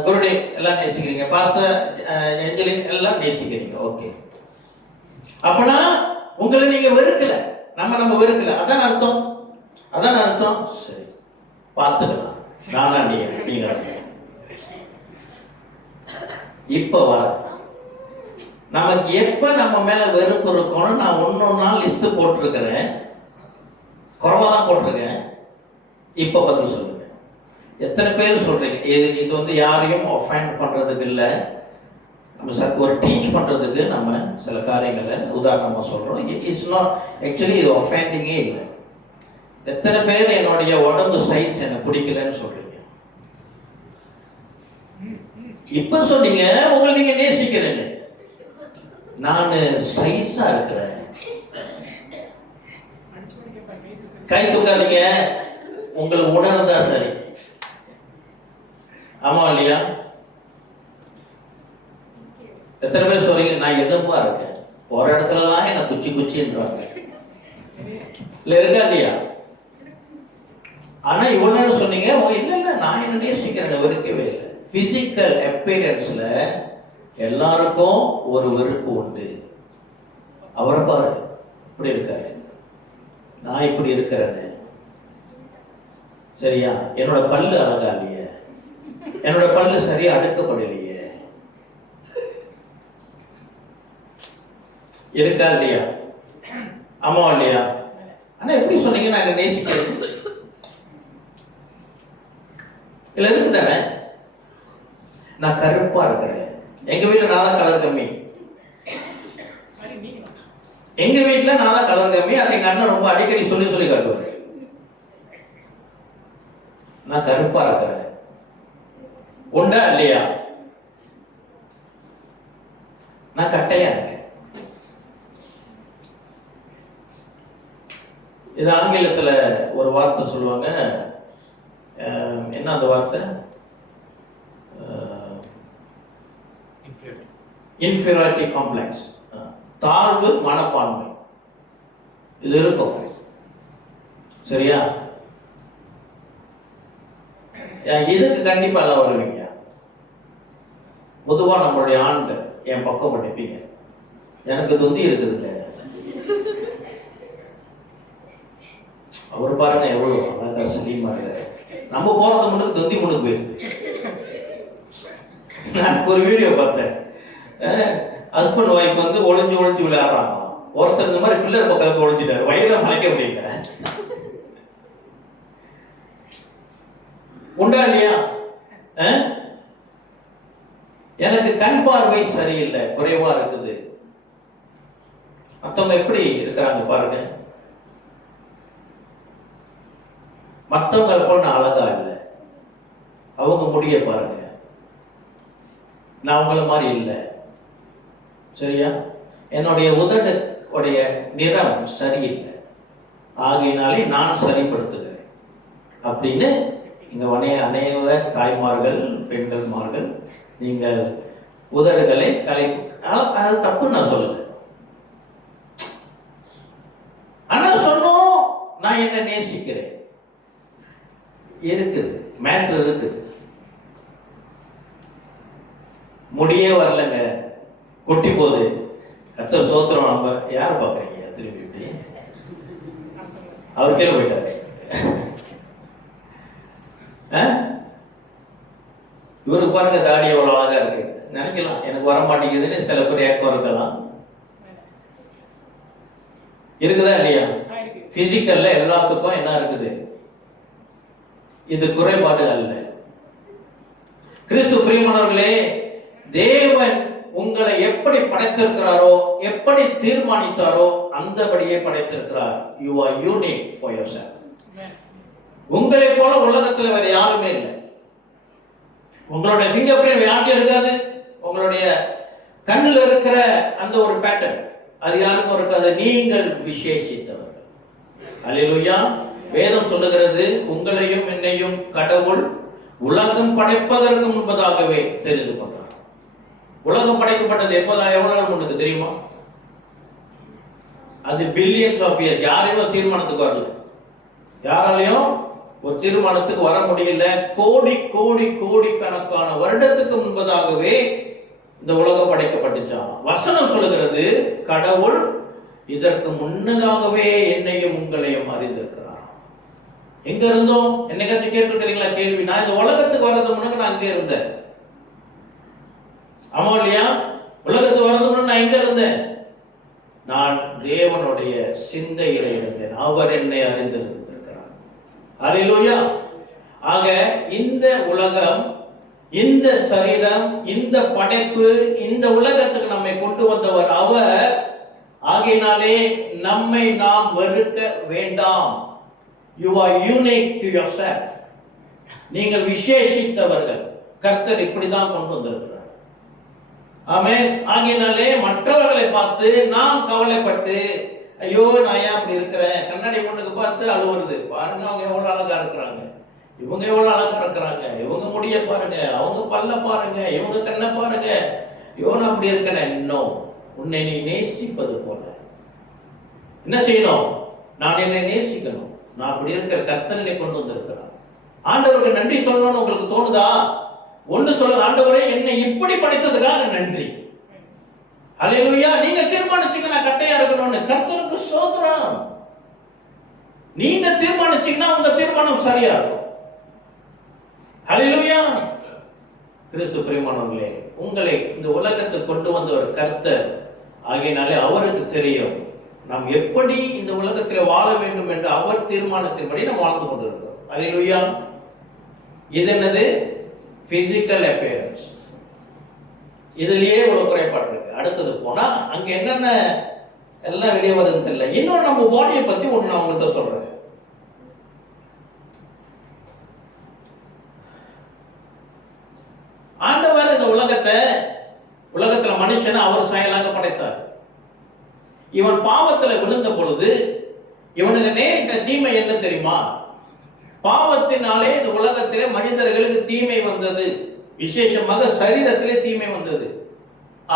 குருடே எல்லாம் நேசிக்கிறீங்க, பாஸ்டர் ஏஞ்சலின் எல்லாம் நேசிக்கிறீங்க, ஓகே. அப்பனா உங்களை நீங்க வெறுக்கல, நம்ம வெறுக்கல, அதான் அர்த்தம், அதான் அர்த்தம். சரி, பார்த்துக்கலாம், நானா நீங்க இப்ப வர நமக்கு எப்ப நம்ம மேல வெறுப்பு இருக்கணும், நான் ஒன்னொன்னா லிஸ்ட் போட்டிருக்கிறேன், குறைவா தான் போட்டிருக்கேன். இப்ப பதில் சொல்லுங்க. எத்தனை பேர் சொல்றீங்க? இது வந்து யாரையும் ஒஃபெண்ட் பண்றதுக்கு இல்லை, நம்ம ஒரு டீச் பண்றதுக்கு நம்ம சில காரியங்களை உதாரணமா சொல்றோம். இட்ஸ் நாட் ஆக்சுவலி இது ஒஃபெண்டிங்கே இல்லை. எத்தனை பேர் என்னுடைய உடம்பு சைஸ் எனக்கு பிடிக்கலன்னு சொல்றீங்க? இப்ப சொன்னீங்க உங்களை நீங்க நேசிக்கிறேன்னு. நான் சைஸா இருக்கிறேன், கை தூக்காதீங்க, உங்களை உணர்ந்தா சரி. ஆமா இல்லையா? எத்தனை பேர் சொல்றீங்க நான் எதுவா இருக்கேன், ஒரு இடத்துலலாம் என்ன குச்சி குச்சின்றாங்க, இல்ல இருக்கா இல்லையா? ஆனா இவ்வளவு நேரம் சொன்னீங்க இல்ல நான் என்ன நேசிக்கிறேன், வெறுக்கவே இல்லை. பிசிக்கல் அப்பீரன்ஸ்ல எல்லாருக்கும் ஒரு வெறுப்பு உண்டு. அவரை பாரு இப்படி இருக்காரு, நான் இப்படி இருக்கிறேன்னு, சரியா? என்னோட பல்லு அழகா இல்லையே, என்னோட பல்லு சரியா அடுக்கப்படலையே, இருக்கா இல்லையா? ஆமா இல்லையா? ஆனா எப்படி சொன்னீங்க நான் என்ன நேசிக்கிறேன்? இல்ல இருக்குதானே? நான் கருப்பா இருக்கிறேன், எங்க வீட்டுல நான் தான் கலர் கம்மி, எங்க வீட்டுல நான் தான் கலர் கம்மி, அதை எங்க அண்ணன் ரொம்ப அடிக்கடி சொல்லி காட்டுவாரு. நான் கருப்பா இருக்கிறேன், உண்டா இல்லையா? நான் கட்டையா இருக்கேன். இது ஆங்கிலத்துல ஒரு வார்த்தை சொல்லுவாங்க, என்ன அந்த வார்த்தை? இன்ஃபீரியாரிட்டி காம்ப்ளெக்ஸ், தாழ்வு மனப்பான்மை, இது இருக்கும், சரியா? இதுக்கு கண்டிப்பா எல்லாம் வருவீங்க. பொதுவா நம்மளுடைய ஆண்கள் என் பக்கம் பண்ணிப்பீங்க, எனக்கு தொந்தி இருக்குதுங்க, அவர் பாருங்க எவ்வளவு அழகா சினிமா இருக்காரு, நம்ம போறது முன்னுக்கு தொந்தி முன்னுக்கு போயிருக்கு. நான் ஒரு வீடியோ பார்த்தேன், ஹஸ்பண்ட் ஒய்ஃப் வந்து ஒளிஞ்சு ஒளிஞ்சு விளையாடுறாங்க. ஒருத்தர் இந்த மாதிரி பில்லர் பக்கத்துல ஒளிஞ்சிட்டாரு, வயதை மறைக்க முடியல. உண்டா இல்லையா? எனக்கு கண் பார்வை சரியில்லை, குறைவா இருக்குது. மற்றவங்க எப்படி இருக்கிறாங்க பாருங்க. மற்றவங்க போல நான் அழகா இல்லை. அவங்க முடிய பாருங்க, நான் அவங்கள மாதிரி இல்லை. சரியா? என்னுடைய உதடு உடைய நிறம் சரியில்லை, ஆகையினாலே நான் சரிப்படுத்துகிறேன் அப்படின்னு இங்க அநேக தாய்மார்கள், பெண்கள்மார்கள் நீங்கள் உதடுகளை அது தப்பு நான் சொல்லல. ஆனா சொன்னோம் நான் என்ன நேசிக்கிறேன் இருக்குது, மேட்ரு இருக்குது. முடியே வரலங்க, கொட்டி போகுது. கர்த்தர் ஸ்தோத்திரம். நம்ம யார் பாக்குறீங்க திரும்பி? இப்படி அவர் கீழே போயிட்டாரு. இவருக்கு பாருங்க தாடி எவ்வளவு அழகா இருக்கு. நினைக்கலாம் எனக்கு வர மாட்டேங்குதுன்னு சில பேர் ஏக்கம் இருக்கலாம். இருக்குதா இல்லையா? பிசிக்கல்ல எல்லாத்துக்கும் என்ன இருக்குது? இது குறைபாடு அல்ல. கிறிஸ்து பிரியமானவர்களே, தேவன் உங்களை எப்படி படைத்திருக்கிறாரோ, எப்படி தீர்மானித்தாரோ அந்தபடியே படைத்திருக்கிறார். You are unique for yourself. உங்களை போல உலகத்துல வேற யாருமே இல்லை. உங்களுடைய ஃபிங்கர் பிரிண்ட் யார்கிட்டயும் இருக்காது. உங்களுடைய கண்ணுல இருக்கிற அந்த ஒரு பேட்டர்ன் அது யாருக்கும் இருக்காது. நீங்கள் விசேஷித்தவர்கள். அல்லேலூயா. வேதம் சொல்லுகிறது, உங்களையும் என்னையும் கடவுள் உலகம் படைப்பதற்கு முன்பதாகவே தெரிந்து கொண்டார். உலகம் படைக்கப்பட்டது எவ்வளவு முன்னுக்கு தெரியுமா? அது பில்லியன்ஸ் ஆஃப் இயர்ஸ். யாரையும் தீர்மானத்துக்கு வரல, யாராலையும் ஒரு தீர்மானத்துக்கு வர முடியல. கோடி கோடி கோடி கணக்கான வருடத்துக்கு முன்பதாகவே இந்த உலகம் படைக்கப்பட்டுச்சான். வசனம் சொல்லுகிறது, கடவுள் இதற்கு முன்னதாகவே என்னையும் உங்களையும் அறிந்திருக்கிறார். எங்க இருந்தோம்? என்னைக்காச்சும் கேட்டிருக்கிறீங்களா கேள்வி? நான் இந்த உலகத்துக்கு வர்றது முன்னாடி நான் அங்கே இருந்தேன். ஆமா இல்லையா? உலகத்துக்கு வர்றது முன்னாடி நான் எங்க இருந்தேன்? நான் தேவனுடைய சிந்தையில இருந்தேன். அவர் என்னை அறிந்திருக்கிறார். அல்லேலூயா. ஆக இந்த உலகம், இந்த சரீரம், இந்த படைப்பு, இந்த உலகத்துக்கு நம்மை கொண்டு வந்தவர் அவர். ஆகையினாலே நம்மை நாம் வெறுக்க வேண்டாம். You are unique to yourself. நீங்கள் விசேஷித்தவர்கள். கர்த்தர் இப்படிதான் கொண்டு வந்திருக்கிறார். ஆமென். ஆகையினாலே மற்றவர்களை பார்த்து நாம் கவலைப்பட்டு, ஐயோ நான் ஏன் அப்படி இருக்கிறேன், கண்ணாடி முன்னுக்கு பார்த்து அழுவுறது. பாருங்க அவங்க எவ்வளவு அழகா இருக்கிறாங்க, இவங்க எவ்வளவு அழகா இருக்கிறாங்க, இவங்க முடிய பாருங்க, அவங்க பல்ல பாருங்க, இவங்க கண்ணை பாருங்க, இவன் அப்படி இருக்கிறேன். இன்னும் உன்னை நீ நேசிப்பது போல என்ன செய்யணும்? நான் என்னை நேசிக்கணும். நான் அப்படி இருக்கிற கர்த்தனை கொண்டு வந்திருக்கிறான். ஆண்டவருக்கு நன்றி சொல்லணும்னு உங்களுக்கு தோணுதா? ஒன்று சொல்லுங்க, ஆண்டவரே என்னை இப்படி படைத்ததுக்காக நன்றி. அல்லேலூயா. நீங்க தீர்மானிச்சீங்க நான் கட்டையா இருக்கணும்னு, கர்த்தருக்கு ஸ்தோத்திரம். நீங்க தீர்மானிச்சீங்கன்னா உங்க தீர்மானம் சரியா இருக்கும். அல்லேலூயா. கிறிஸ்து பிரியமானவர்களே, உங்களை இந்த உலகத்துக்கு கொண்டு வந்த ஒரு கர்த்தர். ஆகையினாலே அவருக்கு தெரியும் நாம் எப்படி இந்த உலகத்தில் வாழ வேண்டும் என்று அவர் தீர்மானத்தின்படி நாம் வாழ்ந்து கொண்டிருக்கிறோம். அல்லேலூயா. இது என்னது? Physical appearance. இதுலயே இவ்வளவு குறைபாடு இருக்கு. அடுத்தது போனா அங்க என்னென்ன எல்லாம் வெளியே வருதுன்னு தெரியல. இன்னொரு நம்ம பாடியை பத்தி ஒண்ணு நான் உங்கள்கிட்ட சொல்றேன். ஆண்டவர் இந்த உலகத்துல மனுஷனை அவர் சாயலாக படைத்தார். இவன் பாவத்துல விழுந்த பொழுது இவனுக்கு நேரிட்ட தீமை என்ன தெரியுமா? பாவத்தினாலே இந்த உலகத்திலே மனிதர்களுக்கு தீமை வந்தது. விசேஷமாக சரீரத்திலே தீமை வந்தது.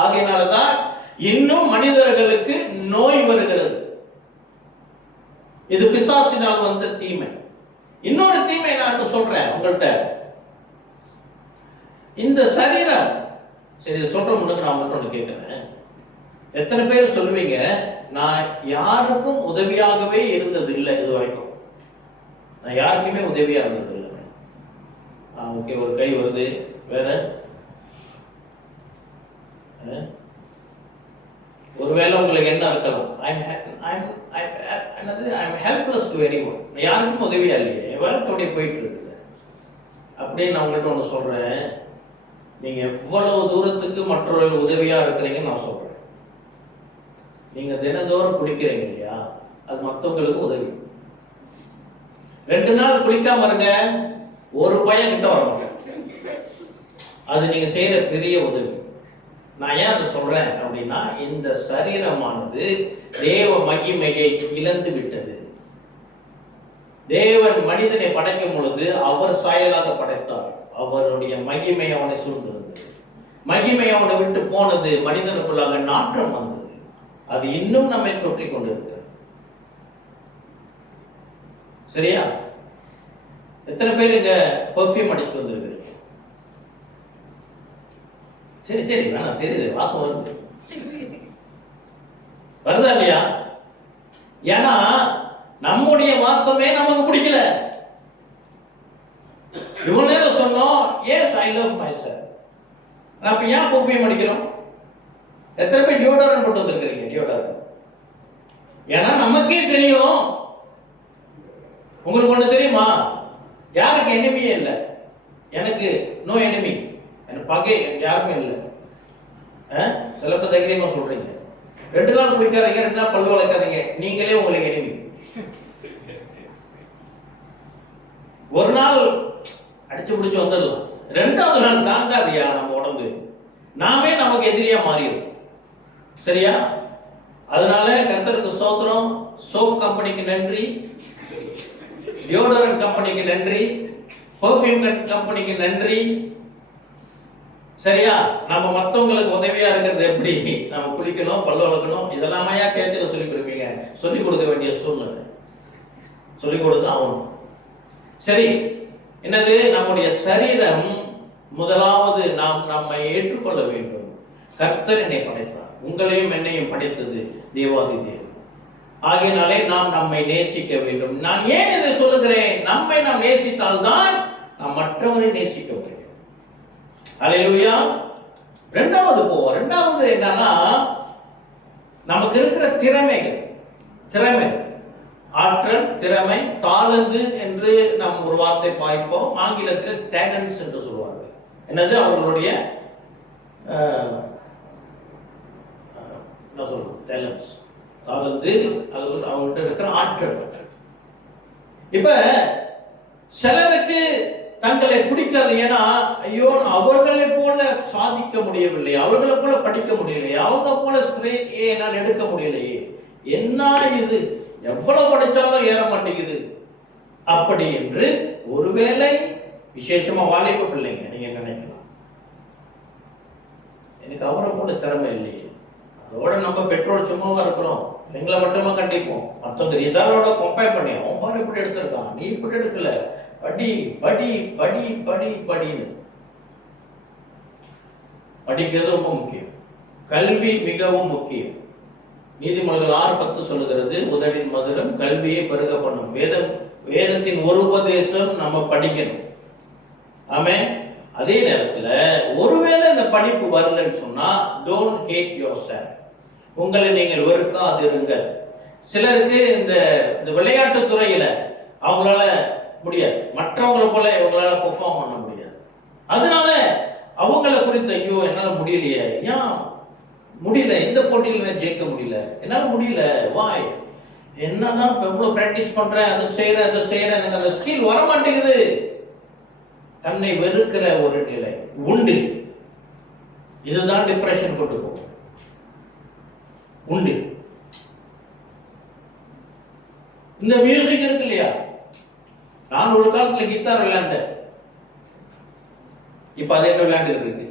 ஆகையினால்தான் இன்னும் மனிதர்களுக்கு நோய் வருகிறது. இது பிசாசினால் வந்த தீமை. இன்னொரு தீமை நான் சொல்றேன் உங்கள்கிட்ட. இந்த சரீரம், சரி சொல்ற முன்னாடி நான் மட்டும் கேட்கிறேன். எத்தனை பேர் சொல்லுவீங்க, நான் யாருக்கும் உதவியாகவே இருந்தது இல்லை இது வரைக்கும், நான் யாருக்குமே உதவியா இருந்தது இல்லை. ஓகே, ஒரு கை வருது. வேற ஒருவேளை உங்களுக்கு என்ன இருக்கலாம், ஐம் ஹெல்ப்லெஸ் டு எனிஒன், யாருக்கும் உதவியா இல்லையே, என் வாழ்க்கை அப்படியே போயிட்டு இருக்குது அப்படின்னு நான் உங்கள்கிட்ட ஒன்று சொல்றேன். நீங்க எவ்வளவு தூரத்துக்கு மற்றவர்கள் உதவியா இருக்கிறீங்கன்னு நான் சொல்றேன். நீங்க தினந்தோறும் குளிக்கிறீங்க இல்லையா, அது மற்றவங்களுக்கு உதவி. 2 நாள் குளிக்காம இருங்க, ஒரு பையன் கிட்ட வர முடியும். அது நீங்க செய்யற பெரிய உதவி. நான் ஏன் அதை சொல்றேன் அப்படின்னா, இந்த சரீரமானது தேவ மகிமையை இழந்து விட்டது. தேவன் மனிதனை படைக்கும் பொழுது அவர் சாயலாக படைத்தார். அவருடைய மகிமை அவனை சூழ்ந்திருந்தது. மகிமை அவனை விட்டு போனது, மனிதனுக்குள்ளாக நாற்றம் வந்தது. அது இன்னும் நம்மை தொற்றிக் கொண்டிருக்கிறது. சரியா? எத்தனை பேர் இங்க பெர்ஃப்யூம் அடிச்சு வந்திருக்கிறீங்க? சரி சரி, வேணாம், தெரியுது, வாசம் வருது, வருதா இல்லையா? ஏன்னா நம்முடைய வாசமே நமக்கு பிடிக்கல. இவ்வளவு நேரம் சொன்னோம், yes I love my self. அப்ப ஏன் பெர்ஃப்யூம் அடிக்கிறோம்? எத்தனை பேர் டியோடரண்ட் போட்டு வந்திருக்கிறீங்க? டியோடரண்ட் ஏன்னா நமக்கே தெரியும். உங்களுக்கு ஒண்ணு தெரியுமா? யாருக்கு எனிமியே இல்லை. எனக்கு நோ எனிமி, எனக்கு பகை யாருமே இல்லை. சில பேர் தைரியமா சொல்றீங்க, 2 நாள் குளிக்காதீங்க, 2 நாள் பல்லு வளர்க்காதீங்க, நீங்களே உங்களுக்கு எனிமி. ஒரு நாள் அடிச்சு பிடிச்சு வந்துடலாம், 2வது நாள் தாங்காதியா நம்ம உடம்பு, நாமே நமக்கு எதிரியா மாறிடும். சரியா? அதனால கர்த்தருக்கு ஸ்தோத்திரம். சோப் கம்பெனிக்கு நன்றி, டியோடரண்ட் கம்பெனிக்கு நன்றி, பெர்ஃப்யூம் கம்பெனிக்கு நன்றி. சரியா? நம்ம மற்றவங்களுக்கு உதவியா இருக்கிறது எப்படி? நம்ம குளிக்கணும், பல்லு வளர்க்கணும், இதெல்லாமையா சேர்ச்சில் சொல்லிக் கொடுப்பீங்க? சொல்லிக் கொடுக்க வேண்டிய சூழ்நிலை, சொல்லிக் கொடுத்து ஆகணும். சரி, என்னது? நம்முடைய சரீரம் முதலாவது நாம் நம்மை ஏற்றுக்கொள்ள வேண்டும். கர்த்தர் என்னை படைத்தார், உங்களையும் என்னையும் படைத்தது தேவாதி தேவன். ஆகையினாலே நாம் நம்மை நேசிக்க வேண்டும். நான் ஏன் இதை சொல்லுகிறேன்? நம்மை நாம் நேசித்தால்தான் நாம் மற்றவரை நேசிக்க முடியும். அல்லேலூயா. 2வது என்னன்னா, நமக்கு இருக்கிற திறமைகள், ஆற்றல், திறமை, தாளந்து என்று நாம் ஒரு வார்த்தை பாய்ப்போம். ஆங்கிலத்தில் டேலண்ட்ஸ் என்று சொல்வார்கள். என்னது? அவர்களுடைய என்ன சொல்றது? டேலண்ட்ஸ், தாளந்து, அவங்கள்ட்ட இருக்கிற ஆற்றல். இப்ப சிலருக்கு தங்களை பிடிக்காது. ஏன்னா, ஐயோ, அவர்களை போல சாதிக்க முடியவில்லை, அவர்களை போல படிக்க முடியலையே, அவங்க போல ஸ்ட்ரெயிட் என்னால் எடுக்க முடியலையே, என்ன இது, எவ்வளவு படிச்சாலும் ஏற மாட்டேங்குது அப்படி என்று ஒருவேளை விசேஷமா வாலிப பிள்ளைங்க நீங்க நினைக்கலாம், எனக்கு அவரை போல திறமை இல்லையே. அதோட நம்ம பெற்றோர் சும்மாவா இருக்கிறோம், எங்களை மட்டுமா கண்டிப்போம். மற்றவங்க ரிசல்ட்டோட கம்பேர் பண்ணி, அவன் பாரு இப்படி எடுத்திருக்கான், நீ இப்படி எடுக்கல, படி படி படி படி படின்னு. படிக்கிறது ரொம்ப முக்கியம், கல்வி மிகவும் முக்கியம். நீதிமொழிகள் 6:10 சொல்லுகிறது, உதவின் மதுரம் கல்வியை பெருக பண்ணும். வேதத்தின் ஒரு உபதேசம் நம்ம படிக்கணும். ஆமென். அதே நேரத்தில் ஒருவேளை இந்த படிப்பு வரலன்னு சொன்னா, டோன்ட் ஹேட் யுவர் செல்ஃப், உங்களை நீங்கள் வெறுக்காதிருங்கள். சிலருக்கு இந்த விளையாட்டு துறையில அவங்களால முடியாது, மற்றவங்களை போல இவங்களால பெர்ஃபார்ம் பண்ண முடியாது. அதனால அவங்கள குறித்து, ஐயோ என்னால முடியலையே, ஏன் முடியல, எந்த போட்டியில ஜெயிக்க முடியல, என்னால முடியல, வாய் என்னதான் எவ்வளவு பிராக்டிஸ் பண்றேன், அதை செய்யறேன், எனக்கு அந்த ஸ்கில் வர மாட்டேங்குது. தன்னை வெறுக்கிற ஒரு நிலை உண்டு. இதுதான் டிப்ரெஷன் கொண்டு போகும். உண்டு. இந்த மியூசிக் இருக்கு இல்லையா, நான் ஒரு காலத்துல கிட்டார் விளையாண்டேன், இப்ப அது என்ன விளையாண்டு இருக்கு,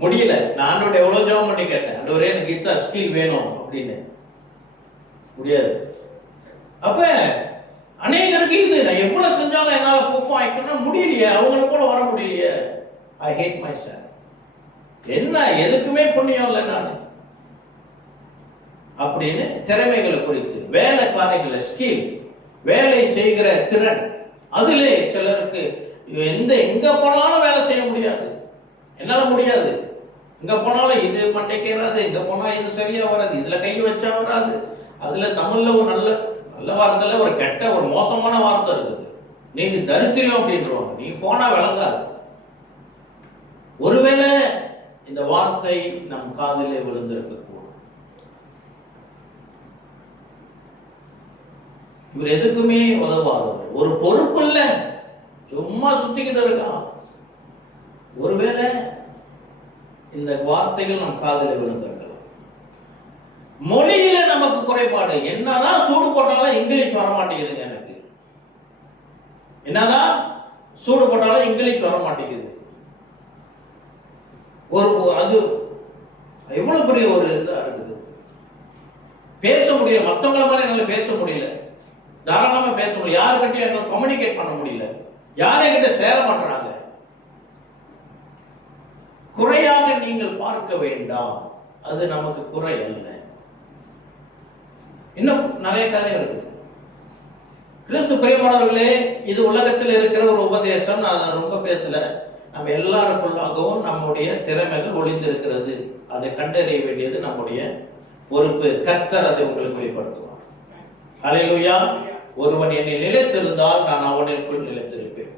முடியல. நான் எவ்வளவு ஜாம் பண்ணி கேட்டேன், ஆண்டவரே எனக்கு கிட்டார் ஸ்கில் வேணும் அப்படின்னு, முடியாது. அப்ப அநேகருக்கு இது, நான் எவ்வளவு செஞ்சாலும் என்னால பெர்ஃபார்ம் ஆயிக்கணும்னா முடியலையே, அவங்கள போல வர முடியலையே, ஐ ஹேட் மை செல்ஃப். என்ன, எதுக்குமே புண்ணியம் இல்லை நான் அப்படின்னு. திறமைகளை குறித்து, வேலைக்காரங்களை ஸ்கில், வேலை செய்கிற திறன், அதிலே சிலருக்கு எங்க போனாலும் வேலை செய்ய முடியாது. என்னால முடியாது. இங்க போனாலும் இது மண்டைக்கு வராது, இங்க போனா இது சரியா வராது, இதுல கை வச்சா வராது. அதுல தமிழ்ல ஒரு நல்ல நல்ல வார்த்தையில ஒரு கெட்ட ஒரு மோசமான வார்த்தை இருக்குது. நீங்க தரித்திரம் அப்படின்றவாங்க, நீ போனா விளங்காது. ஒருவேளை இந்த வார்த்தை நம் காதிலே விழுந்திருக்க கூடும். இவர் எதுக்குமே உதவாதவர், ஒரு பொறுப்பு இல்ல, சும்மா சுத்திக்கிட்டு இருக்கான். ஒருவேளை இந்த வார்த்தைகள் நம் காதில் விழுந்திருக்கலாம். மொழியில நமக்கு குறைபாடு. என்னதான் சூடு போட்டாலும் இங்கிலீஷ் வர மாட்டேங்குதுங்க எனக்கு. என்னதான் சூடு போட்டாலும் இங்கிலீஷ் வர மாட்டேங்குது. ஒரு அது எவ்வளவு பெரிய ஒரு இதா இருக்குது. பேச முடியல, மற்றவங்கள மாதிரி என்னால பேச முடியல, தாராளமா பேச முடியல, யாருக்கிட்டையும் என்னால கம்யூனிகேட் பண்ண முடியல, யாரைகிட்ட சேர மாட்டாங்க. குறையாக நீங்கள் பார்க்க வேண்டாம், அது நமக்கு குறை அல்ல. இன்னும் நிறைய காரியம் இருக்கு. கிறிஸ்து பிரியமானவர்களே, இது உலகத்தில் இருக்கிற ஒரு உபதேசம். நான் ரொம்ப பேசல. நம்ம எல்லாருக்குள்ளாகவும் நம்முடைய திறமைகள் ஒளிந்திருக்கிறது. அதை கண்டறிய வேண்டியது நம்முடைய பொறுப்பு. கர்த்தர் அதை உங்களுக்கு வெளிப்படுத்துவார். அல்லேலூயா. ஒருவன் என்னை நிலைத்திருந்தால் நான் அவனுக்குள் நிலைத்திருப்பேன்.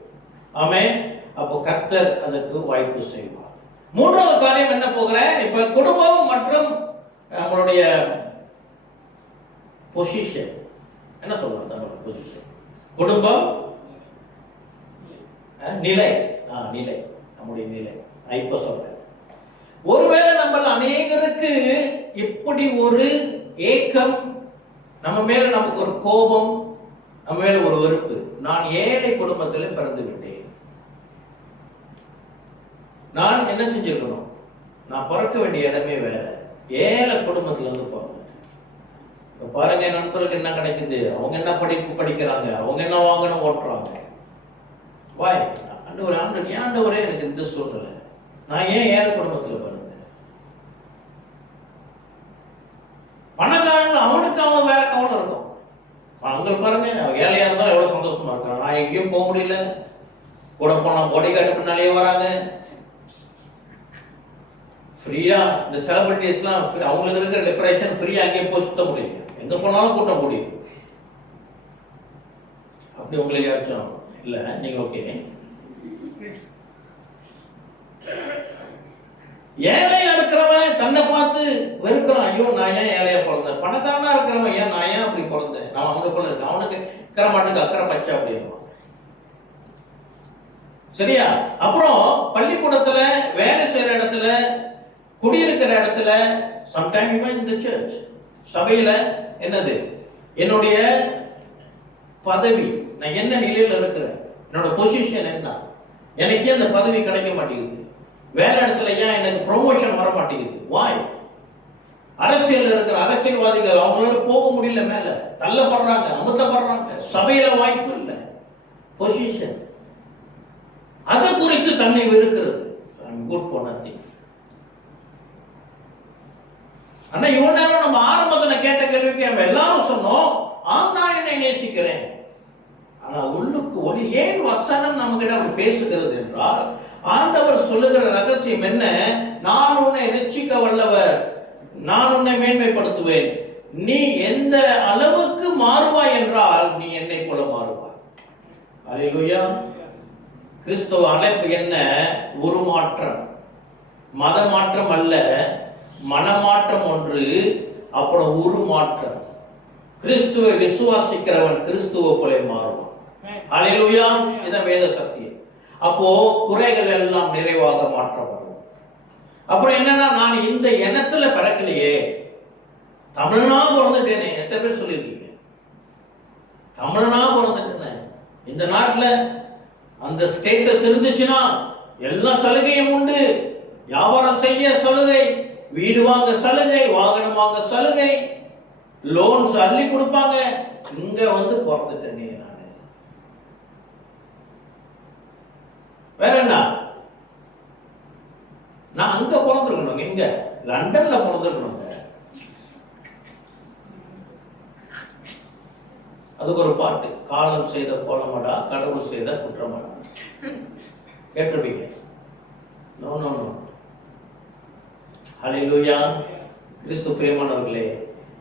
ஆமென். அப்போ கர்த்தர் அதற்கு வாய்ப்பு செய்வார். மூன்றாவது காரியம் என்ன போகிறேன், இப்ப குடும்பம் மற்றும் நம்மளுடைய பொசிஷன். என்ன சொல்றாங்க நம்மளோட பொசிஷன்? குடும்பம், நிலை, நிலை, நம்முடைய நிலை. நான் இப்ப சொல்றேன். ஒருவேளை நம்ம அநேகருக்கு இப்படி ஒரு ஏக்கம், நம்ம மேல நமக்கு ஒரு கோபம், நம்ம மேல ஒரு வெறுப்பு. நான் ஏழை குடும்பத்தில் பிறந்து விட்டேன், நான் என்ன செஞ்சிருக்கணும், நான் பிறக்க வேண்டிய இடமே வேற, ஏழை குடும்பத்துல இருந்து பிறந்தேன். பாருங்க, நண்பர்களுக்கு என்ன கிடைக்குது, அவங்க என்ன படிப்பு படிக்கிறாங்க, அவங்க என்ன வாங்கணும் ஓட்டுறாங்க. வாய் ஆண்டவரே, ஆண்டவரே எனக்கு இந்த சூழ்நிலை, நான் ஏன் ஏழை குடும்பத்துல பிறந்தேன்? பணக்காரங்க அவனுக்கு அவன் வேற கவனம் இருக்கும். அவங்க பாருங்க, ஏழையா இருந்தாலும் எவ்வளவு சந்தோஷமா இருக்கான். நான் எங்கேயும் போக முடியல, கூட போனா பொடி காட்டு பின்னாலேயே வராங்க. ஃப்ரீயா இந்த செலிபிரிட்டிஸ்லாம் அவங்களுக்கு இருக்கிற டெக்கரேஷன் ஃப்ரீயா அங்கேயே போய் சுத்த முடியும், எங்க போனாலும் கூட்டம் முடியும். அப்படி உங்களுக்கு யாச்சும் இல்ல, நீங்க ஓகே. ஏழையா இருக்கிறவன் தன்னை பார்த்து வெறுக்கிறான், ஐயோ நான் ஏன் ஏழையா பிறந்தேன். பணக்காரனா இருக்கிறவன் ஏன் நான் ஏன் அப்படி பிறந்தேன், நான் அவனுக்குள்ள இருக்கேன், அவனுக்கு அக்கறை மாட்டுக்கு அக்கறை பச்சை அப்படின்னு. சரியா? அப்புறம் பள்ளிக்கூடத்துல, வேலை செய்யற இடத்துல, குடியிருக்கிற இடத்துல, சம்டைம் ஈவன் இந்த சர்ச் சபையில என்னது என்னுடைய பதவி, நான் என்ன நிலையில இருக்கிறேன், என்னோட பொசிஷன் என்ன, எனக்கே அந்த பதவி கிடைக்க மாட்டேங்குது. வேலை இடத்துல ஏன் எனக்கு ப்ரொமோஷன் வர மாட்டேங்குது? வாய். அரசியல் இருக்கிற அரசியல்வாதிகள் அவங்களால போக முடியல, மேல தள்ளப்படுறாங்க, அமுத்தப்படுறாங்க, சபையில வாய்ப்பு இல்லை, பொசிஷன். அதை குறித்து தன்னை வெறுக்கிறது. Good for nothing. ஆனா இவ்வளவு நேரம் நம்ம ஆரம்பத்துல கேட்ட கேள்விக்கு நம்ம எல்லாரும் சொன்னோம், நான் என்னை நேசிக்கிறேன். ஆனா உள்ளுக்கு ஒரு ஏன் வசனம் நம்ம கிட்ட அவர் பேசுகிறது என்றால், ஆண்டவர் சொல்லுகிற ரகசியம் என்ன? நான் உன்னை ரட்சிக்க வல்லவர், நான் உன்னை மேன்மைப்படுத்துவேன், நீ எந்த அளவுக்கு மாறுவாய் என்றால் நீ என்னை போல மாறுவாய். அல்லேலூயா. கிறிஸ்துவ அழைப்பு என்ன? உருமாற்றம், மத மாற்றம் அல்ல, மனமாற்றம் ஒன்று, அப்புறம் உருமாற்றம். கிறிஸ்துவை விசுவாசிக்கிறவன் கிறிஸ்துவ போல மாறுவான். அல்லேலூயா. இதான் வேத சத்தியம். அப்போ குறைகள் எல்லாம் நிறைவாக மாற்றப்படும். அப்புறம் என்னன்னா, நான் இந்த எண்ணத்துல பிறக்கலையே, தமிழனா பிறந்துட்டேனே. எத்தனை பேர் சொல்லியிருக்கீங்க தமிழனா பிறந்துட்டேனே? இந்த நாட்டுல அந்த ஸ்டேட்டஸ் இருந்துச்சுன்னா எல்லா சலுகையும் உண்டு. வியாபாரம் செய்ய சலுகை, வீடு வாங்க சலுகை, வாகனம் வாங்க சலுகை, லோன்ஸ் அள்ளி கொடுப்பாங்க. இங்க வந்து பிறந்துட்டேனே நானு. வேற என்ன? நான் அங்க பிறந்திருக்கணும், எங்க? லண்டன்ல பிறந்திருக்கணும். அதுக்கு ஒரு பாட்டு, காலம் செய்த கோலமடா, கடவுள் செய்த குற்றமடா, கேட்டிருப்பீங்க. No no no. ஹல்லேலூயா. கிறிஸ்து பிரியமானவர்களே,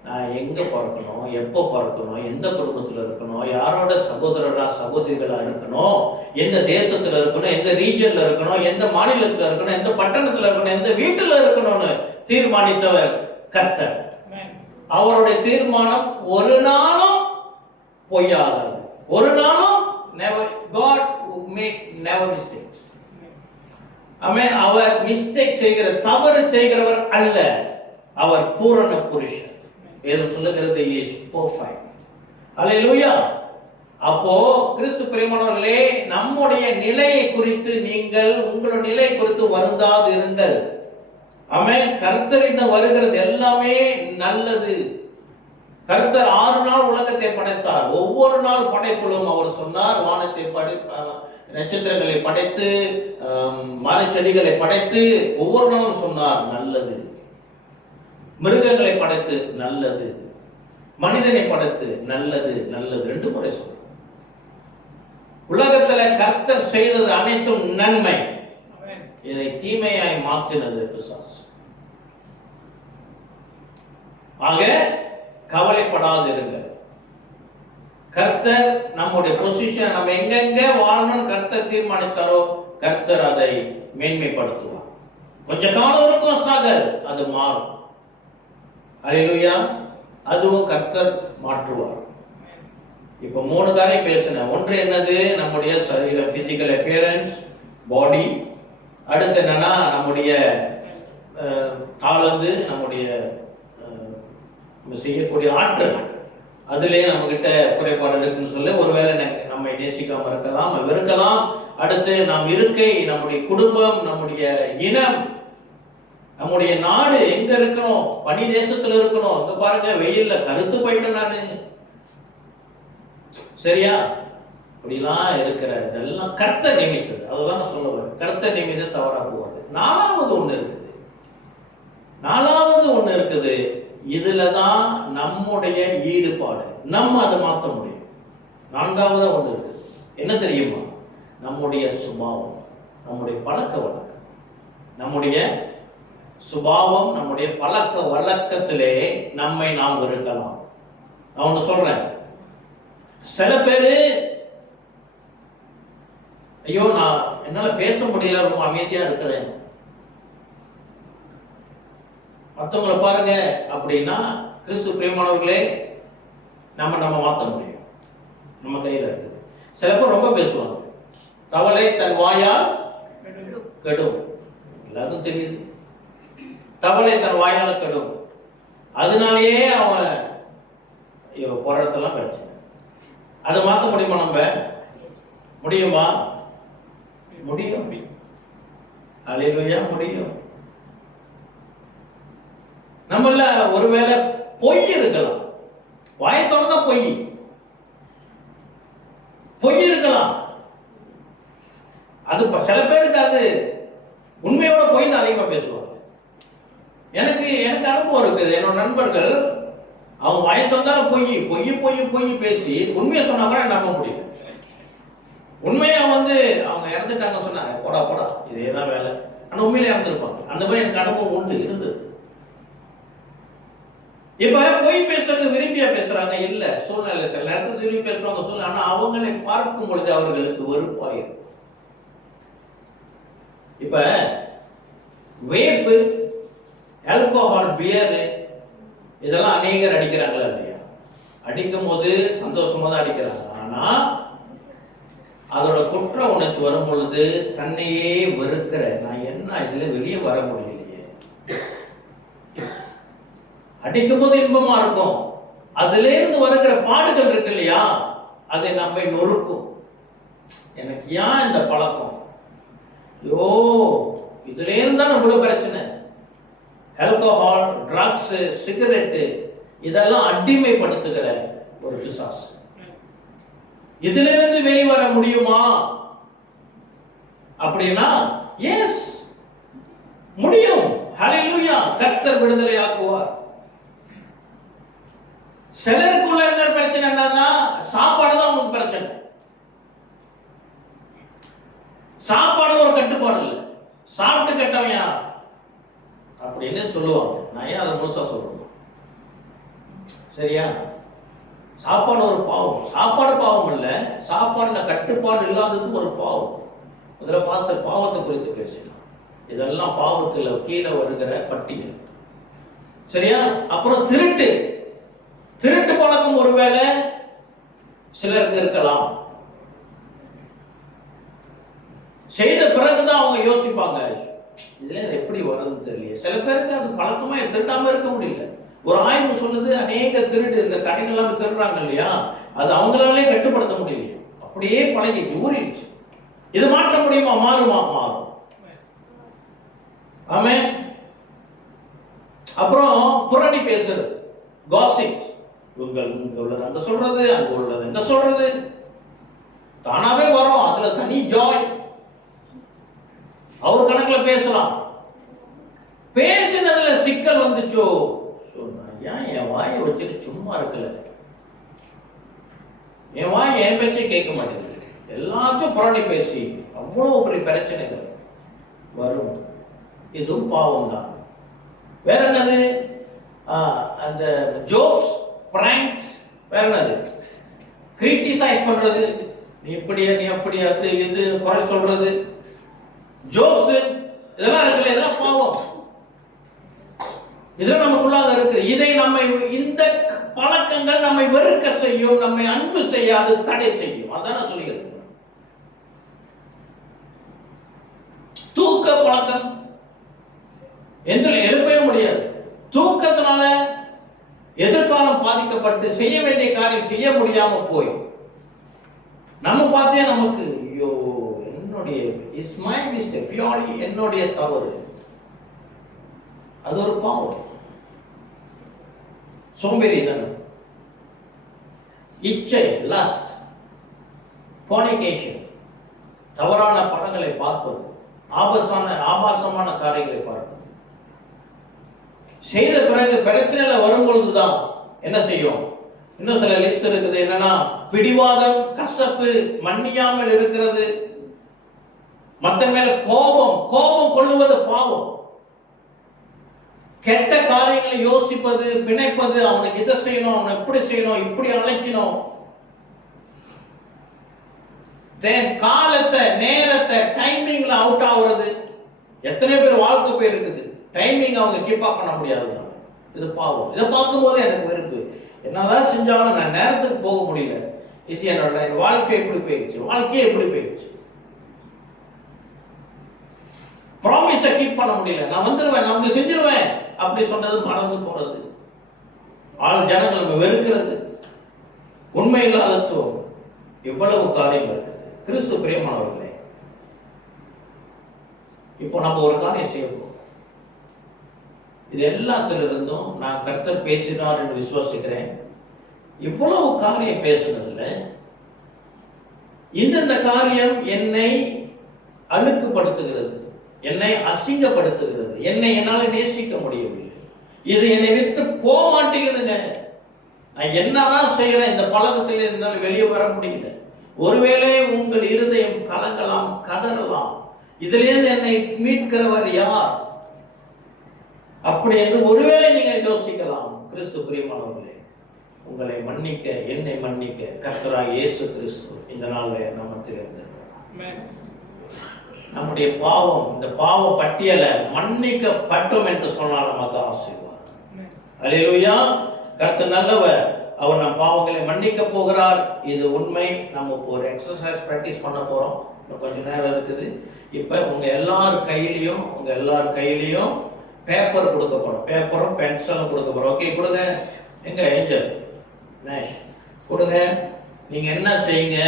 நான் எங்க பிறக்கணும், எப்போ பிறக்கணும், எந்த குடும்பத்துல இருக்கணும், யாரோட சகோதரரா சகோதரிகளா இருக்கணும், எந்த தேசத்துல இருக்கணும், எந்த ரீஜன்ல இருக்கணும், எந்த மாநிலத்துல இருக்கணும், எந்த பட்டணத்துல இருக்கணும், எந்த வீட்டுல இருக்கணும்னு தீர்மானித்தவர் கர்த்தர். அவருடைய தீர்மானம் ஒரு நாளும் பொய்யாகாது. ஒரு நாளும் never, God make never mistakes. ஆமென். அவர் மிஸ்டேக் செய்கிற, தவறு செய்கிறவர் அல்ல. அவர் பூரண புருஷன். வேதம் சொல்லுகிறது he is perfect. ஹல்லேலூயா. அப்போ கிறிஸ்து பிரியமானவர்களே, நம்முடைய நிலையை குறித்து நீங்கள் உங்களுடைய நிலை குறித்து வருந்தாது இருங்கள். ஆமென். கர்த்தரிடம் வருகிறது எல்லாமே நல்லது. கர்த்தர் 6 நாள் உலகத்தை படைத்தார். ஒவ்வொரு நாள் படைப்புகளும் அவர் சொன்னார், வானத்தை நட்சத்திரங்களை படைத்து மரச்செடிகளை படைத்து ஒவ்வொரு நாளும் சொன்னார் நல்லது. மிருகங்களை படைத்து நல்லது, மனிதனை படைத்து நல்லது நல்லது 2 முறை சொன்னார். உலகத்துல கர்த்தர் செய்தது அனைத்தும் நன்மை. இதை தீமையாய் மாற்றினது பிசாசு. ஆக கவலைப்படாதிருங்கள். கர்த்தர் நம்முடைய பொசிஷன், நம்ம எங்கெங்க வாழணும்னு கர்த்தர் தீர்மானித்தாரோ கர்த்தர் அதை மேன்மைப்படுத்துவார். கொஞ்ச காலம் இருக்கும் ஸ்ட்ரகல், அது மாறும். ஹல்லேலூயா. அதுவும் கர்த்தர் மாற்றுவார். இப்ப 3 காரியம் பேசினேன். ஒன்று என்னது? நம்முடைய சரீரம், பிசிக்கல் அப்பியரன்ஸ், பாடி. அடுத்து என்னன்னா நம்முடைய தாளந்து, நம்முடைய செய்யக்கூடிய ஆற்றல், அதிலே நம்ம கிட்ட குறைபாடு இருக்குன்னு சொல்லி ஒருவேளை நம்மை நேசிக்காம இருக்கலாம், வெறுக்கலாம். அடுத்து நாம் இருக்கை, நம்முடைய குடும்பம், நம்முடைய இனம், நம்முடைய நாடு எங்க இருக்கணும், பனி தேசத்துல இருக்கணும். இங்க பாருங்க, வெயில்ல கருத்து போயிட்டேன் நானு, சரியா? அப்படிலாம் இருக்கிற இதெல்லாம் கர்த்தர் நியமித்தது. அதுதான் நான் சொல்ல வரேன். கர்த்தர் நியமித்தது தவறா போவாது. 4வது ஒண்ணு இருக்குது. இதுலதான் நம்முடைய ஈடுபாடு, நம்ம அதை மாற்ற முடியும். 4வது ஒண்ணு இருக்கு. என்ன தெரியுமா? நம்முடைய சுபாவம், நம்முடைய பழக்க வழக்கம். நம்முடைய சுபாவம், நம்முடைய பழக்க வழக்கத்திலே நம்மை நாம் இருக்கலாம். நான் ஒண்ணு சொல்றேன். சில பேரு, ஐயோ நான் என்னால பேச முடியல, ரொம்ப அமைதியா இருக்கிறேன், மற்றவங்களை பாருங்க அப்படின்னா, கிறிஸ்து பிரியமானவர்களே, நம்ம மாற்ற முடியும். நம்ம கையில இருக்கு. சில பேர் ரொம்ப பேசுவாங்க. தவளை தன் வாயால் கெடும். எல்லாருக்கும் தெரியுது. தவளை தன் வாயால கெடும். அதனாலேயே அவன் போராட்டத்தெல்லாம் கிடைச்சு. அதை மாற்ற முடியுமா? நம்ம முடியுமா? முடியும். ஹல்லேலூயா, முடியும். நம்மள ஒருவேளை பொய் இருக்கலாம், வாயத்தோட பொய் இருக்கலாம். அது சில பேருக்கு அது உண்மையோட பொய் தான் அதிகமா பேசுவாங்க. எனக்கு அனுபவம் இருக்குது. என்னோட நண்பர்கள் அவங்க வாயத்தோட பொய் பேசி உண்மையை சொன்னாங்க, நம்ப முடியல. உண்மையா அவங்க இறந்துட்டாங்க சொன்னாங்க, போடா இதேதான் வேலை. ஆனா உண்மையில இறந்துருப்பாங்க. அந்த மாதிரி எனக்கு அனுபவம் உண்டு, இருந்தது. இப்ப பொய் பேசுறது விரும்பியா பேசுறாங்க இல்ல, சூழ்நிலை சில நேரத்தில் விரும்பி பேசுவாங்க சூழ்நிலை. ஆனா அவங்களை பார்க்கும் பொழுது அவர்களுக்கு வெறுப்பாயிரும். இப்ப வேப்பு, ஆல்கோஹால், பியர் இதெல்லாம் அநேகர் அடிக்கிறாங்களா இல்லையா? அடிக்கும் போது சந்தோஷமா தான் அடிக்கிறாங்க. ஆனா அதோட குற்ற உணர்ச்சி வரும் பொழுது தன்னையே வெறுக்கிற, நான் என்ன இதுல வெளியே வர முடியலையே. அடிக்கும் போது இன்பமா இருக்கும், அதுல இருந்து வருகிற பாடுகள் இருக்கு இல்லையா, அதை நம்மை நொறுக்கும். எனக்கு ஏன் இந்த பழக்கம், ஐயோ இதுல இருந்தா இவ்வளவு பிரச்சனை. ஆல்கோஹால், ட்ரக்ஸ், சிகரெட்டு இதெல்லாம் அடிமைப்படுத்துகிற ஒரு பிசாசு. இதுல இருந்து வெளிவர முடியுமா அப்படின்னா எஸ் முடியும். ஹல்லேலூயா. கர்த்தர் விடுதலை ஆக்குவார். சிலருக்குள்ள இருந்த பிரச்சனை என்னன்னா, சாப்பாடு தான் உங்களுக்கு பிரச்சனை. சாப்பாடுல ஒரு கட்டுப்பாடு இல்லை. சாப்பிட்டு கெட்டவையா அப்படின்னு சொல்லுவாங்க. நான் ஏன் அதை முழுசா சொல்லணும்? சரியா? சாப்பாடு ஒரு பாவம். சாப்பாடு பாவம் இல்லை, சாப்பாடுல கட்டுப்பாடு இல்லாதது ஒரு பாவம். முதல்ல பாஸ்டர் பாவத்தை குறித்து பேசலாம். இதெல்லாம் பாவத்துல கீழே வருகிற பட்டியல். சரியா? அப்புறம் திருட்டு. திருட்டு பழக்கம் ஒருவேளை சிலருக்கு இருக்கலாம். செய்த பிறகுதான் அவங்க யோசிப்பாங்க, இதுல எப்படி வருதுன்னு தெரியல. சில பேருக்கு அது பழக்கமா திருட்டாம இருக்க முடியல. ஒரு ஆய்வு சொல்லுது, அநேக திருடு இந்த கடைகள்லாம் திருடுறாங்க இல்லையா, அது அவங்களாலே கட்டுப்படுத்த முடியல, அப்படியே பழகிடுச்சு, ஊறிடுச்சு. இது மாற்ற முடியுமா? மாறுமா? மாறும். ஆமென். அப்புறம் புரணி பேசுறது, காசிப். இங்க உள்ளது அங்க சொல்றது, அங்க உள்ளது என்ன சொல்றது, தானாவே வரும். அதுல தனி ஜாய். அவர் கணக்குல பேசலாம். பேசினதுல சிக்கல் வந்துச்சோ, ஏன் என் வாயை வச்சுட்டு சும்மா இருக்கல, என் வாய் என் பேச்சே கேட்க மாட்டேங்குது, எல்லாத்தையும் புரணி பேசி அவ்வளவு பெரிய பிரச்சனைகள் வரும். இதுவும் பாவம் தான். வேற என்னது? அந்த ஜோக்ஸ், பிராங்க்ஸ். வேற என்னது? கிரிட்டிசைஸ் பண்றது, நீ இப்படியா நீ அப்படியா, இது குறை சொல்றது, ஜோக்ஸ், இதெல்லாம் இருக்குல்ல, இதெல்லாம் பாவம். இதெல்லாம் நமக்குள்ளாக இருக்கு. இதை நம்மை, இந்த பழக்கங்கள் நம்மை வெறுக்க செய்யும், நம்மை அன்பு செய்யாது தடை செய்யும். அதான் நான் சொல்லிக்கிறேன். தூக்க பழக்கம் எந்த எழுப்பவே முடியாது. தூக்கத்தினால எதிர்காலம் பாதிக்கப்பட்டு செய்ய வேண்டிய காரியம் செய்ய முடியாம போய் நம்ம பார்த்தே நமக்கு, ஐயோ என்னுடைய இஸ் மை மிஸ்டேக், பியூர்லி என்னுடைய தவறு. அது ஒரு பாவம். சோம்பேறி தானே. இச்சை, லஸ்ட், fornication, தவறான படங்களை பார்ப்பது, ஆபாசமான காரியங்களை பார்ப்பது. செய்த பிறகு பிரச்சனையில வரும்பொழுதுதான் என்ன செய்யும்? இன்னும் சில லிஸ்ட் இருக்குது. என்னன்னா, பிடிவாதம், கசப்பு, மன்னியாமல் இருக்கிறது, மத்த மேல கோபம் கொள்ளுவது பாவம். கெட்ட காரியங்களை யோசிப்பது, பிணைப்பது, அவனுக்கு இதை செய்யணும், அவனை எப்படி செய்யணும், இப்படி அழைக்கணும். காலத்தை, நேரத்தை, டைமிங்ல அவுட் ஆகுறது. எத்தனை பேர் வாழ்க்கை போய் இருக்குது, டைமிங் அவங்க கீப் அப் பண்ண முடியாது. இது பாவம். இதை பார்க்கும் போது எனக்கு வெறுப்பு. என்னதான் செஞ்சாலும் நான் நேரத்துக்கு போக முடியல. இது என்னோட வாழ்க்கை எப்படி போயிடுச்சு, வாழ்க்கையே எப்படி போயிடுச்சு. ப்ராமிஸை கீப் பண்ண முடியல. நான் வந்துடுவேன், நான் செஞ்சிருவேன் அப்படி சொன்னது மறந்து போறது. ஜனங்கள் நம்ம வெறுக்கிறது, உண்மை இல்லாதத்துவம், இவ்வளவு காரியங்கள். கிறிஸ்து பிரியமானவர்களே, இப்போ நம்ம ஒரு காரியம் செய்ய போறோம். இது எல்லாத்திலிருந்தும் நான் கர்த்தர் பேசினார் என்று விசுவாசிக்கிறேன். இவ்வளவு காரியம் பேசுனதுல இந்த காரியம் என்னை அழுக்குப்படுத்துகிறது, என்னை அசிங்கப்படுத்துகிறது, என்னை என்னால் நேசிக்க முடியவில்லை, இது என்னை விட்டு போக மாட்டேங்குதுங்க. நான் என்னதான் செய்யறேன், இந்த பழக்கத்தில் இருந்தாலும் வெளியே வர முடியல. ஒருவேளை உங்கள் இருதயம் கலங்கலாம், கதறலாம், இதிலிருந்து என்னை மீட்கிறவர் யார் அப்படி என்று ஒருவேளை நீங்கள் யோசிக்கலாம். கிறிஸ்து பிரியமானவர்களே, உங்களை மன்னிக்க, என்னை மன்னிக்க கர்த்தராகிய இயேசு கிறிஸ்து இந்த நாளில் நமக்கு இருக்கிறார். நம்முடைய பாவம், இந்த பாவ பட்டியலை மன்னிக்கப்பட்டோம் என்று சொன்னால் நமக்கு ஆசீர்வாதம். அல்லேலூயா. கர்த்தர் நல்லவர், அவர் நம் பாவங்களை மன்னிக்க போகிறார். இது உண்மை. நம்ம இப்போ ஒரு எக்ஸசைஸ் பிராக்டிஸ் பண்ண போறோம். இன்னும் கொஞ்சம் நேரம் இருக்குது. இப்ப உங்க எல்லார் கையிலையும் பேப்பர் கொடுக்கப்படும், பேப்பரும் பென்சிலும் கொடுக்கப்படும். ஓகே, கொடுங்க. எங்க ஏஞ்சல் நேஷ் கொடுங்க. நீங்க என்ன செய்யுங்க,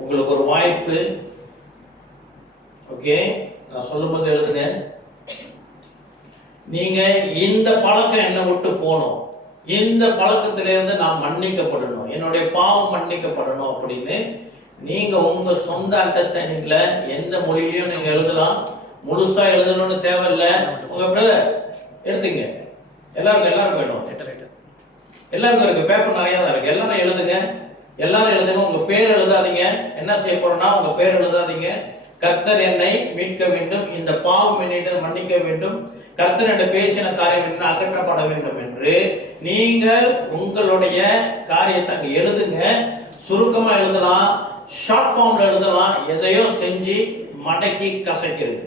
உங்களுக்கு ஒரு வாய்ப்பு. ஓகே, நான் சொல்லும்போது எழுதுங்க. நீங்க இந்த பழக்கம் என்னை விட்டு போகணும், இந்த பழக்கத்திலிருந்து நான் மன்னிக்கப்படணும், என்னுடைய பாவம் மன்னிக்கப்படணும் அப்படின்னு நீங்க உங்க சொந்த அண்டர்ஸ்டாண்டிங்ல எந்த மொழியிலையும் நீங்க எழுதலாம். முழுசா எழுதணும்னு தேவையில்லை. உங்க பிரதர் எடுத்துங்க. எல்லாருக்கும் வேணும். எல்லாருக்கும் இருக்கு, பேப்பர் நிறைய தான் இருக்கு. எல்லாரும் எழுதுங்க. உங்க பேர் எழுதாதீங்க. என்ன செய்ய போறோம்னா, உங்க பேர் எழுதாதீங்க. கர்த்தர் என்னை மீட்க வேண்டும், இந்த பாவம் என்னிடம் மன்னிக்க வேண்டும், கர்த்தர் என்று பேசின காரியம் என்ன அகற்றப்பட வேண்டும் என்று நீங்கள் உங்களுடைய காரியத்தை அங்க எழுதுங்க. சுருக்கமா எழுதலாம், ஷார்ட் ஃபார்ம்ல எழுதலாம். எதையோ செஞ்சு மடக்கி கசக்கிறது.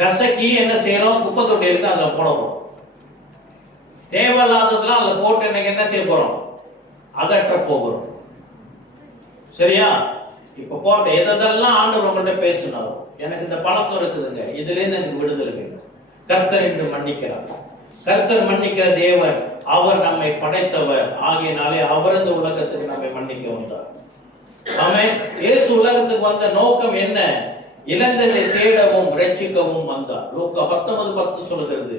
கசக்கி என்ன செய்யறோம்? குப்பை தொட்டி இருக்கு, அதில் போடணும். தேவையில்லாததுலாம் அதில் போட்டு இன்னைக்கு என்ன செய்ய போறோம்? அகற்ற போகிறோம். சரியா? இப்ப போட்ட எதெல்லாம் ஆண்டவர் உங்கள்கிட்ட பேசினாரோ, எனக்கு இந்த பழக்கம் இருக்குதுங்க, இதுல இருந்து எனக்கு விடுதலை வேணும். கர்த்தர் என்று மன்னிக்கிறார். கர்த்தர் மன்னிக்கிற தேவன், அவர் நம்மை படைத்தவர் ஆகியனாலே அவர் இந்த உலகத்துக்கு நம்மை மன்னிக்க வந்தார். ஆமென். இயேசு உலகத்துக்கு வந்த நோக்கம் என்ன? இழந்ததை தேடவும் ரட்சிக்கவும் வந்தார். லூக்கா 19:10 சொல்கிறது,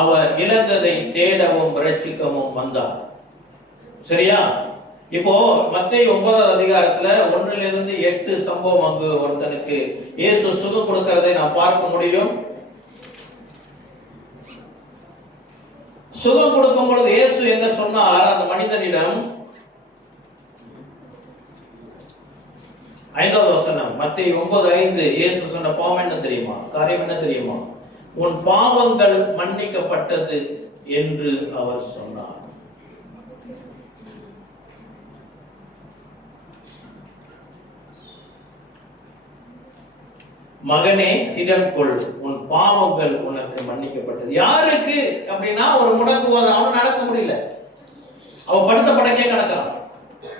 அவர் இழந்ததை தேடவும் ரட்சிக்கவும் வந்தார். சரியா? இப்போ மத்தேயு 9 அதிகாரத்துல 1-8 சம்பவம் அங்கு ஒருத்தனுக்கு இயேசு சுகம் கொடுக்கிறதை நாம் பார்க்க முடியும். சுகம் கொடுக்கும் பொழுது இயேசு என்ன சொன்னார் அந்த மனிதனிடம்? 5வது வசனம், மத்தேயு 9:5. இயேசு சொன்ன பாவம் என்ன தெரியுமா? காரியம் என்ன தெரியுமா? உன் பாவங்கள் மன்னிக்கப்பட்டது என்று அவர் சொன்னார். மகனே திடன் கொள், உன் பாவங்கள் உனக்கு மன்னிக்கப்பட்டது. யாருக்கு அப்படின்னா, ஒரு முடக்குவாத, அவன் நடக்க முடியல, அவன் படுத்த படுக்கையே கிடக்கிறான்,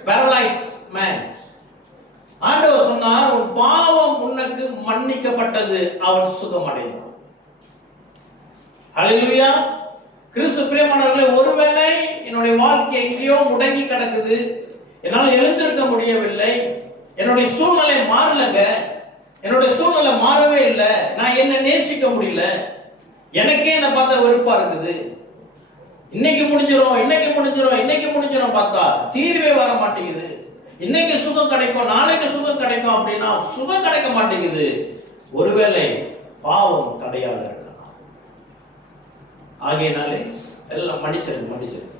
பேரலைஸ் மேன். ஆண்டவர் சொன்னார், உன் பாவம் உனக்கு மன்னிக்கப்பட்டது, அவன் சுகமடைந்தான். ஹல்லேலூயா. கிறிஸ்து பிரியமானவர்களே, ஒருவேளை என்னுடைய வாழ்க்கை எங்கேயோ முடங்கி கிடக்குது, என்னால் எழுந்திருக்க முடியவில்லை, என்னுடைய சூழ்நிலை மாறலங்க, என்னுடைய சூழ்நிலை மாறவே இல்லை, நான் என்ன நேசிக்க முடியல, எனக்கே என்ன பார்த்தா வெறுப்பா இருக்குது, இன்னைக்கு முடிஞ்சிடும் இன்னைக்கு முடிஞ்சிடும் இன்னைக்கு முடிஞ்சிடும் பார்த்தா தீர்வே வர மாட்டேங்குது, இன்னைக்கு சுகம் கிடைக்கும் நாளைக்கு சுகம் கிடைக்கும் அப்படின்னா சுகம் கிடைக்க மாட்டேங்குது. ஒருவேளை பாவம் தடையாக இருக்கலாம். ஆகையினாலே எல்லாம் மன்னிச்சிருக்கு.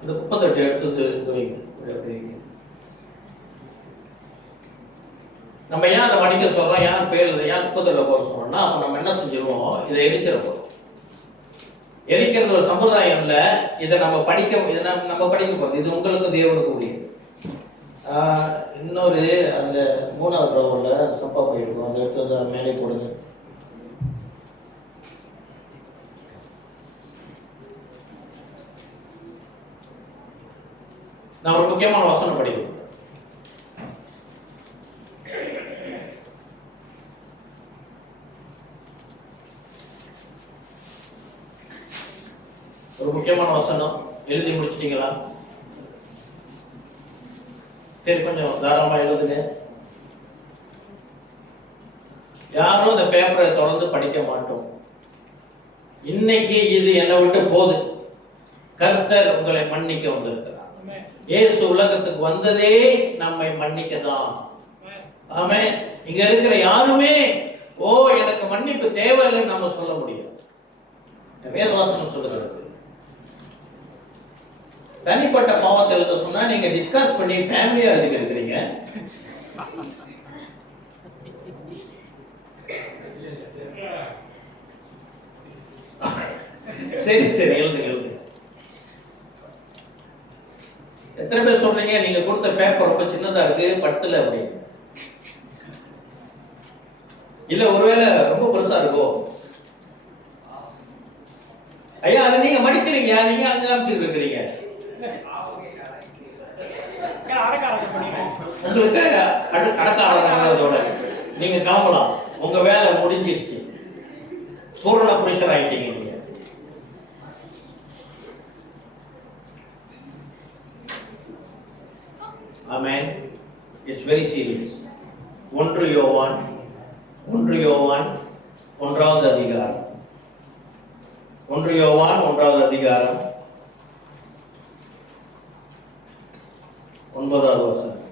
அந்த குப்பத்தொட்டி எடுத்து வைங்க. நம்ம ஏன் அதை மடிக்க சொல்றோம், ஏன் பேர் ஏன் குப்பத்தொட்டில போட சொல்றோம்னா, அப்ப நம்ம என்ன செஞ்சிருவோம்? இதை எரிச்சிட போறோம். எரிக்கிறது ஒரு சம்பிரதாயம் இல்ல, இதை நம்ம படிக்க போறது. இது உங்களுக்கு தேவனுக்கு உரியது. இன்னொரு அந்த 3வது ரோல சப்பா போயிருக்கும், அந்த இடத்துல மேலே போடுங்க. நான் ஒரு முக்கியமான வசனம் படிக்கிறேன். ஒரு முக்கியமான வசனம் எழுதி முடிச்சிட்டீங்களா? சரி, கொஞ்சம் தாராளமா எழுதுங்க. யாரும் இந்த பேப்பரை தொடர்ந்து படிக்க மாட்டோம். இன்னைக்கு இது என்னை விட்டு போது. கர்த்தர் உங்களை மன்னிக்க வந்திருக்கிறார். இயேசு உலகத்துக்கு வந்ததே நம்மை மன்னிக்க தான். ஆமென். இங்க இருக்கிற யாருமே எனக்கு மன்னிப்பு தேவையில்லைன்னு நம்ம சொல்ல முடியாது. வேதவசனம் சொல்லுகிறது. தனிப்பட்ட பாவத்தை எழுத சொன்னா நீங்க டிஸ்கஸ் பண்ணி ஃபேமிலியா எழுதிக்கிறீங்க. சரி எழுதுங்க. எத்தனை பேர் சொல்றீங்க நீங்க கொடுத்த பேப்பர் ரொம்ப சின்னதா இருக்கு, பட்டுல அப்படி இல்ல, ஒருவேளை ரொம்ப பெருசா இருக்கும். ஐயா, அதை நீங்க மடிச்சிருங்க, நீங்க அங்க காமிச்சிட்டு இருக்கிறீங்க. உங்களுக்கு அடக்காரதோட நீங்க கிளம்பலாம், உங்க வேலை முடிஞ்சிருச்சு, பூரண புருஷர் ஆயிட்டீங்க நீங்க. Amen. It's very serious. 1 யோவான் 1வது அதிகாரம் 1 யோவான் 1வது அதிகாரம் 9வது வசனம்.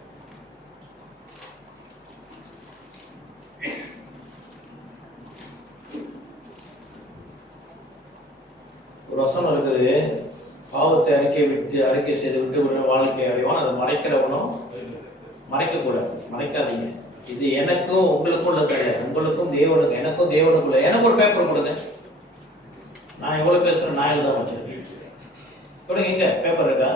ஒரு வசனம் இருக்குது, பாவத்தை அறிக்கை செய்து விட்டு ஒரு வாழ்க்கை அடைவான், அதை மறைக்கிறவனும் மறைக்க கூடாது, மறைக்காதீங்க. இது எனக்கும் உங்களுக்கும் உள்ள கிடையாது, உங்களுக்கும் தேவனுக்கு, எனக்கும் தேவனுக்குள்ள. எனக்கு ஒரு பேப்பர் கொடுங்க, நான் எவ்வளவு பேசுறேன் நான் எழுத வச்சிருக்கேன். கொடுங்க, எங்க பேப்பர் இருக்கா?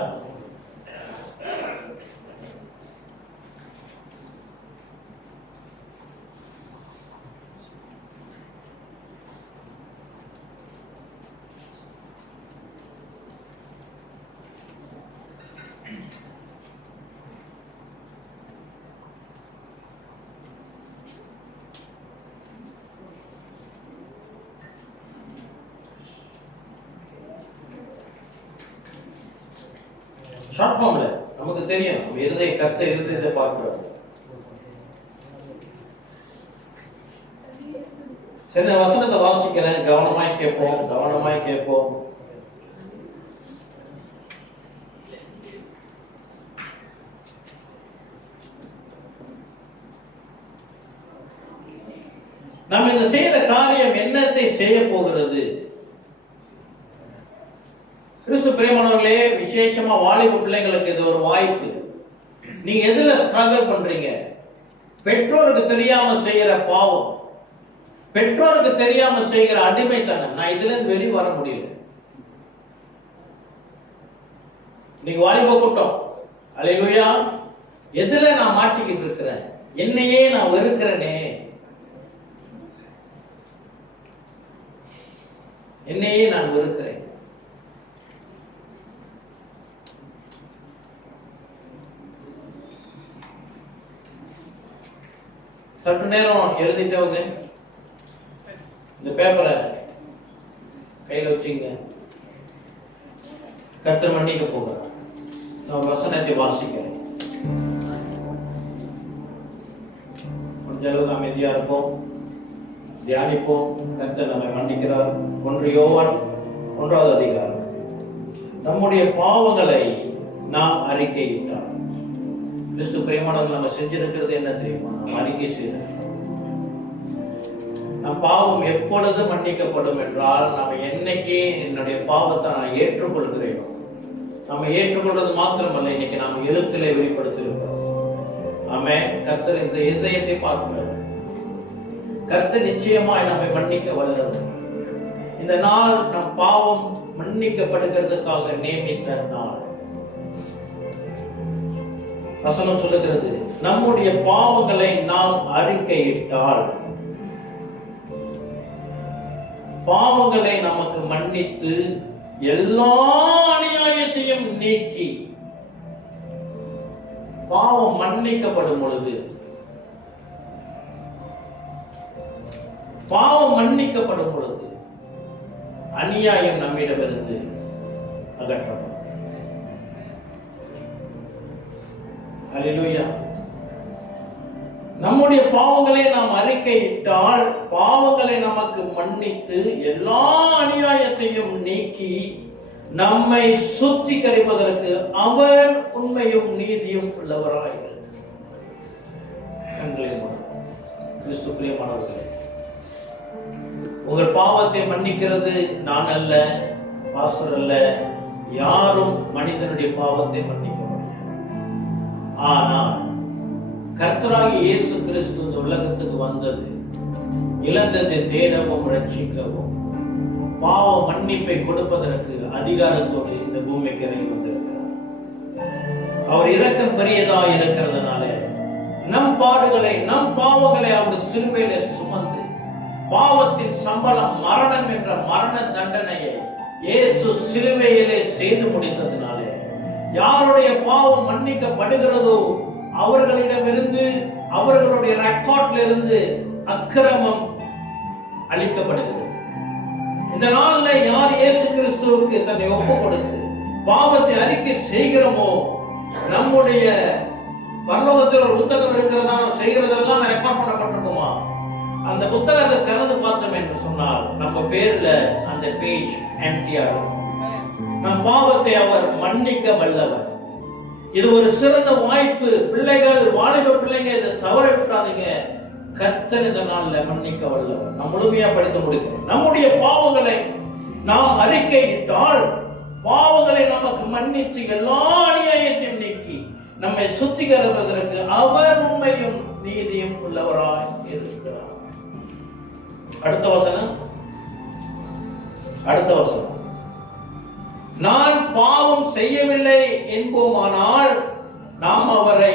ஷார்ட் ஃபார்ம்ல நமக்கு தெரியும், இருதய கர்த்தர் இருதயத்தை பார்க்கிறார். சரி, வசனத்தை வாசிக்கிறேன், கவனமாய் கேட்போம், கவனமாய் கேட்போம். நம்ம இந்த செய்யற காரியம் என்னத்தை செய்ய போகிறது? கிறிஸ்து பிரியமானவர்களே, விசேஷமா வாலிப பிள்ளைங்களுக்கு இது ஒரு வாய்ப்பு. நீங்க எதுல ஸ்ட்ரகிள் பண்றீங்க? பெற்றோருக்கு தெரியாம செய்யற பாவம், பெற்றோருக்கு தெரியாம செய்கிற அடிமைத்தனம். நான் இதுல இருந்து வெளியே வர முடியல. நீங்க வாலிப கூட்டம், அல்லேலூயா. எதுல நான் மாட்டிக்கிட்டு இருக்கிறேன்? என்னையே நான் வெறுக்கிறேனே, என்னையே நான் வெறுக்கிறேன். சற்று நேரம் எழுதிட்டவங்க இந்த பேப்பரை கையில் வச்சுங்க. கர்த்தர் மன்னிக்க போகிறார். நான் வசனத்தை வாசிக்கிறேன். கொஞ்ச அளவுக்கு அமைதியா இருப்போம், தியானிப்போம். கர்த்தர் நம்மை மன்னிக்கிறார். 1 யோவான் 1வது அதிகாரம். நம்முடைய பாவங்களை நாம் அறிக்கையிட்டார். கிறிஸ்து பிரியமானவர்கள், நம்ம செஞ்சிருக்கிறது என்ன தெரியுமா? நாம் அறிக்கை செய்யணும். நம் பாவம் எப்பொழுது மன்னிக்கப்படும் என்றால், நம்ம என்னைக்கு என்னுடைய பாவத்தை நான் ஏற்றுக்கொள்கிறேன். நம்ம ஏற்றுக்கொள்றது மாத்திரமல்ல, இன்னைக்கு நாம் எழுத்திலே வெளிப்படுத்தியிருக்கிறோம். ஆமென். கர்த்தர் இந்த இதயத்தை பார்க்கிறார். கர்த்தர் நிச்சயமாய் நம்மை மன்னிக்க வல்லவர். இந்த நாள் நம் பாவம் மன்னிக்கப்படுகிறதுக்காக நியமித்த நாள். வசனம் சொல்லுகிறது, நம்முடைய பாவங்களை நாம் அறிக்கையிட்டால், பாவங்களை நமக்கு மன்னித்து எல்லா அநியாயத்தையும் நீக்கி. பாவம் மன்னிக்கப்படும் பொழுது, பாவம் மன்னிக்கப்படும் பொழுது அநியாயம் நம்மிடமிருந்து அகற்றப்படும். அல்லேலூயா. நம்முடைய பாவங்களை நாம் அறிக்கையிட்டால், பாவங்களை நமக்கு மன்னித்து எல்லா அநியாயத்தையும் நீக்கி நம்மை சுத்திகரிப்பதற்கு அவர் உண்மையும் நீதியும் உள்ளவராய் கிறிஸ்து பிரியமானவர்களே, உங்கள் பாவத்தை மன்னிக்கிறது நான் அல்ல, பாஸ்டர் அல்ல, யாரும் மனிதனுடைய பாவத்தை மன்னிக்க முடியாது. ஆனால் கர்த்தராகிய இயேசு கிறிஸ்து இந்த உலகத்துக்கு வந்தது இழந்ததை தேடவும் ரட்சிக்கவும், பாவ மன்னிப்பை கொடுப்பதற்கு அதிகாரத்தோடு இந்த பூமிக்கு இறங்கி வந்திருக்கிறார். அவர் இரக்கம் பெரியதா இருக்கிறதுனால நம் பாடுகளை, நம் பாவங்களை அவர் சிலுவையில சுமந்து, பாவத்தின் சம்பளம் மரணம் என்ற மரண தண்டனையை இயேசு சிலுவையிலே செய்து முடித்ததினாலே, யாருடைய பாவம் மன்னிக்கப்படுகிறதோ அவர்களிடமிருந்து, அவர்களுடைய ரெக்கார்ட்ல இருந்து அக்கிரமம் அழிக்கப்படுகிறது. இந்த நாள்ல யார் இயேசு கிறிஸ்துவுக்கு தன்னை ஒப்பு கொடுத்து பாவத்தை அறிக்கை செய்கிறோமோ, நம்முடைய பரலோகத்தில் ஒரு புத்தகம் இருக்கிறதா, செய்கிறதெல்லாம் ரெக்கார்ட் பண்ணப்பட்டிருக்குமா? அந்த புத்தகத்தை திறந்து பார்த்தோம் என்று சொன்னால் நம்ம பேர்ல அந்த பேஜ் எம்டியா இருக்கும். நம் பாவத்தை அவர் மன்னிக்க வல்லவர். இது ஒரு சிறந்த வாய்ப்பு. பிள்ளைகள், வாலிப பிள்ளைங்க, இதை தவற விட்டாதீங்க. கர்த்தர் இந்த நாள்ல மன்னிக்க வல்லவர். நாம் முழுமையா படித்து முடிக்கிறோம். நம்முடைய பாவங்களை நாம் அறிக்கையிட்டால், பாவங்களை நமக்கு மன்னித்து எல்லா அநியாயத்தையும் நீக்கி நம்மை சுத்திகரிப்பதற்கு அவர் உண்மையும் நீதியும் உள்ளவராய் இருக்கிறார். அடுத்த வசனம். நான் பாவம் செய்யவில்லை என்போமானால் நாம் அவரை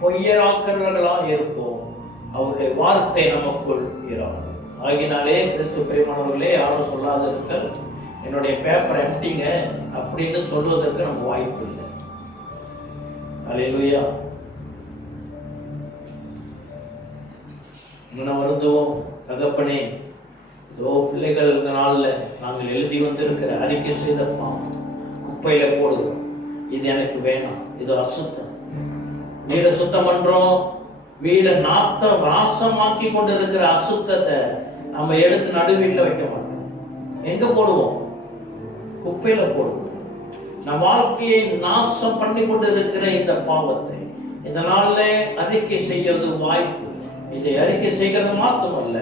பொய்யராக்கிறவர்களாக இருப்போம், அவருடைய வார்த்தை நமக்குள் இராது. ஆகினாலே கிறிஸ்து பிரியமானவர்களே, யாரும் சொல்லாதிருங்கள் என்னுடைய பேப்பர் எம்டிங்க அப்படின்னு சொல்வதற்கு நமக்கு வாய்ப்பு இல்லை. அல்லேலூயா. வருந்துவோம், தகப்பனே, இதோ பிள்ளைகள் இந்த நாள்ல நாங்கள் எழுதி வந்திருக்கிற அறிக்கை செய்த பாவம் குப்பையில போடுகிறோம். இது எனக்கு வேணாம், இது அசுத்தம். வீடை சுத்தம் பண்றோம், வீடை நாசமாக்கி கொண்டு இருக்கிற அசுத்தத்தை நம்ம எடுத்து நடுவீட்டில் வைக்க மாட்டோம். எங்க போடுவோம்? குப்பையில போடுவோம். நம் வாழ்க்கையை நாசம் பண்ணி கொண்டு இருக்கிற இந்த பாவத்தை இந்த நாள்ல அறிக்கை செய்யறது வாய்ப்பு. இதை அறிக்கை செய்கிறது மாத்திரமல்ல,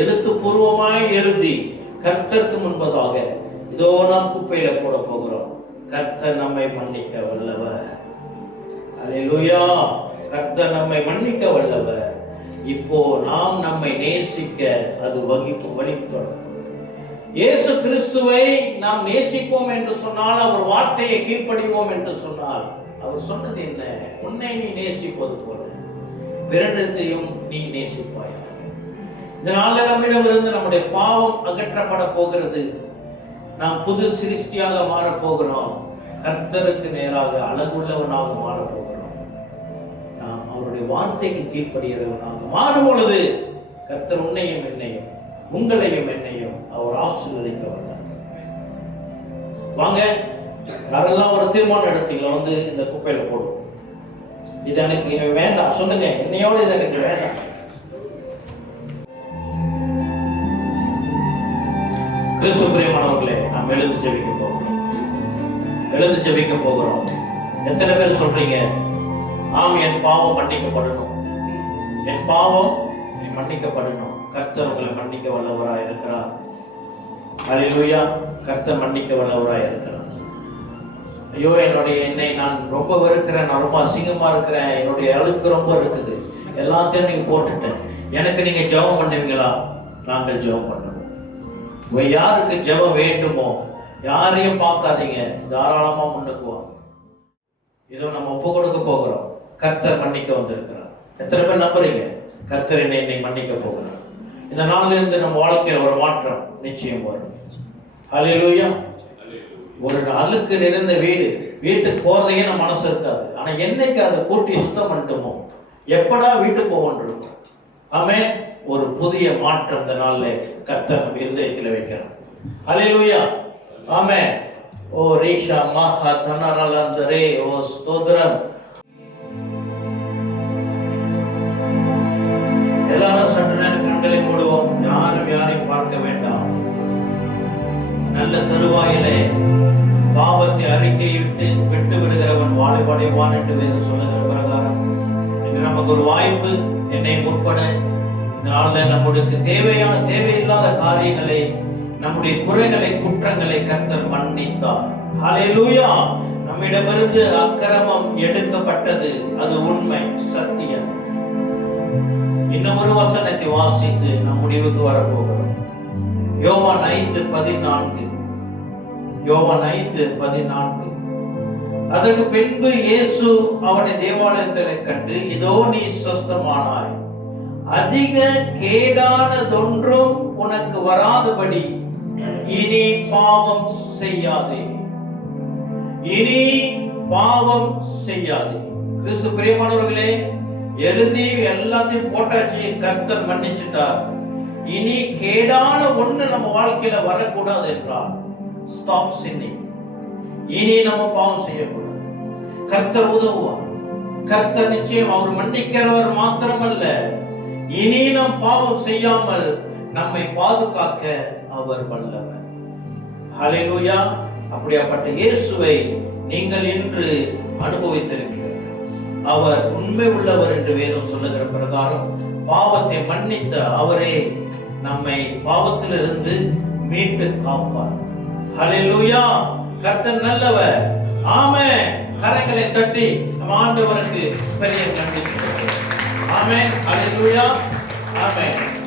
எழுத்துப்பூர்வமாய் எழுதி கர்த்தருக்கு முன்பதாக இதோ நாம் குப்பையில போட போகிறோம். கர்த்தர் நம்மை மன்னிக்க வல்லவர். அல்லேலூயா. கர்த்தர் நம்மை மன்னிக்க வல்லவர். இப்போ நாம் நம்மை நேசிக்க அது வழித்தொடரும். இயேசு கிறிஸ்துவை நாம் நேசிப்போம் என்று சொன்னால், அவர் வார்த்தையை கீழ்ப்படிவோம் என்று சொன்னால், அவர் சொன்னது என்ன? உன்னை நீ நேசிப்பது போல பிறரிடத்தையும் நீ நேசிப்பாய். இதனால நம்மிடமிருந்து நம்முடைய பாவம் அகற்றப்பட போகிறது. நாம் புது சிருஷ்டியாக மாறப் போகிறோம். கர்த்தருக்கு நேராக அழகுள்ளவனாக மாறப் போகிறோம். நாம் அவருடைய வார்த்தைக்கு கீழ்ப்படுகிறவனாக மாறும் பொழுது கர்த்தர் உன்னையும் என்னையும், உங்களையும் என்னையும் அவர் ஆசீர்வதிக்க வந்தார். வாங்க, யாரெல்லாம் ஒரு தீர்மானம் எடுத்தீங்களா? வந்து இந்த குப்பையில போடும். இது எனக்கு வேண்டாம் சொல்லுங்க, என்னையோட இது எனக்கு வேண்டாம். கிறிஸ்து பிரியமானவர்களே, நாம் எழுந்து ஜெபிக்க போகிறோம். எத்தனை பேர் சொல்றீங்க, ஆம், என் பாவம் மன்னிக்கப்படணும், என் பாவம் மன்னிக்கப்படணும். கர்த்தர் உங்களை மன்னிக்க வல்லவராய் இருக்கிறார். அல்லேலூயா. கர்த்தர் மன்னிக்க வல்லவராய் இருக்கிறார். ஐயோ, என்னை நான் ரொம்ப வெறுக்கிறேன், நான் ரொம்ப அசிங்கமா இருக்கிறேன், என்னுடைய அழுக்கு ரொம்ப இருக்குது, எல்லாத்தையும் நீங்க போட்டுட்டேன், எனக்கு நீங்க ஜெபம் பண்ணுவீங்களா? நாங்கள் ஜெபம் பண்ணுவோம். யாருக்கு ஜெபம் வேண்டுமோ யாரையும் பார்க்காதீங்க, தாராளமா முன்னுக்கு வாங்க. இதோ நம்ம ஒப்பு கொடுக்க போகிறோம். கர்த்தர் மன்னிக்க வந்திருக்கிறார். எத்தனை பேர் நம்புறீங்க? கர்த்தர் என்னை மன்னிக்க போகிறார். இந்த நாள்ல இருந்து நம்ம வாழ்க்கையில் ஒரு மாற்றம் நிச்சயம் வரும். அல்லேலூயா. ஒரு அழுக்கு நிறைந்த வீட்டுக்கு போறதையே நம்ம மனசு இருக்காது. ஆனா என்னைக்கு அதை கூட்டி சுத்தம் பண்ணிட்டோமோ, எப்படா வீட்டுக்கு போவோம் இருக்கும். ஆமென். ஒரு புதிய மாற்றம் இந்த நாள்ல கர்த்தர் நம்ம இருதயத்தில் வைக்கிறார். அல்லேலூயா. ஆமென். ஓ ரீஷா மாஹா தனரலம் ஜரே. ஓ ஸ்தோத்திரம். எல்லாரும் சற்று நேரம் கண்களை மூடுவோம். யாரையும் பார்க்க வேண்டாம். நல்ல தருவாயிலே பாவத்தை அறிக்கையிட்டு விட்டு விடுகிறவன் வாழைப்படைவான் என்று வேதம் சொல்லுகிற பிரகாரம் இன்று நமக்கு ஒரு வாய்ப்பு. என்னை முற்பட நம்முடைய தேவையில்லாத காரியங்களை, நம்முடைய குறைகளை, குற்றங்களை கர்த்தர் மன்னித்தார். ஹல்லேலூயா. நம்மிடமிருந்து அக்கிரமம் எடுக்கப்பட்டது. அது உண்மை, சத்தியம். இன்னும் ஒரு வசனத்தை வாசித்து நம் முடிவுக்கு வரப்போகிறோம். யோவான் 5:14. யோவான் 5:14. அதற்கு பின்பு இயேசு அவனை தேவாலயத்தில் கண்டு, இதோ நீ சொஸ்தமானாய், அதிக கேடானதொன்றும் உனக்கு வராதபடி இனி பாவம் செய்யாதே, இனி பாவம் செய்யாதே. கிறிஸ்து பிரியமானவர்களே, எழுதி எல்லாத்தையும் போட்டாச்சு, கர்த்தர் மன்னிச்சுட்டார். இனி கேடான ஒண்ணு நம்ம வாழ்க்கையில வரக்கூடாது என்றால் ஸ்டாப் சின்னிங். இனி நம்ம பாவம் செய்யக்கூடாது. கர்த்தர் உதவுவார். கர்த்தர் நிச்சயம் அவர் மன்னிக்கிறவர் மாத்திரமல்ல, இனி நாம் பாவம் செய்யாமல் நம்மை பாதுகாக்க அவர் வல்லவர். ஹல்லேலூயா. அப்படியாப்பட்ட இயேசுவை நீங்கள் இன்று அனுபவித்திருக்கிறீர்கள். அவர் உண்மை உள்ளவர் என்று வேதம் சொல்லுகிற பிரகாரம் பாவத்தை மன்னித்த அவரே நம்மை பாவத்திலிருந்து மீட்டு காப்பார். ஹல்லேலூயா. கர்த்தர் நல்லவர். ஆமென். கரங்களை தட்டி நம் ஆண்டவருக்கு பெரிய நன்றி சொல்லுங்கள். ஆமென். அல்லேலூயா. ஆமென்.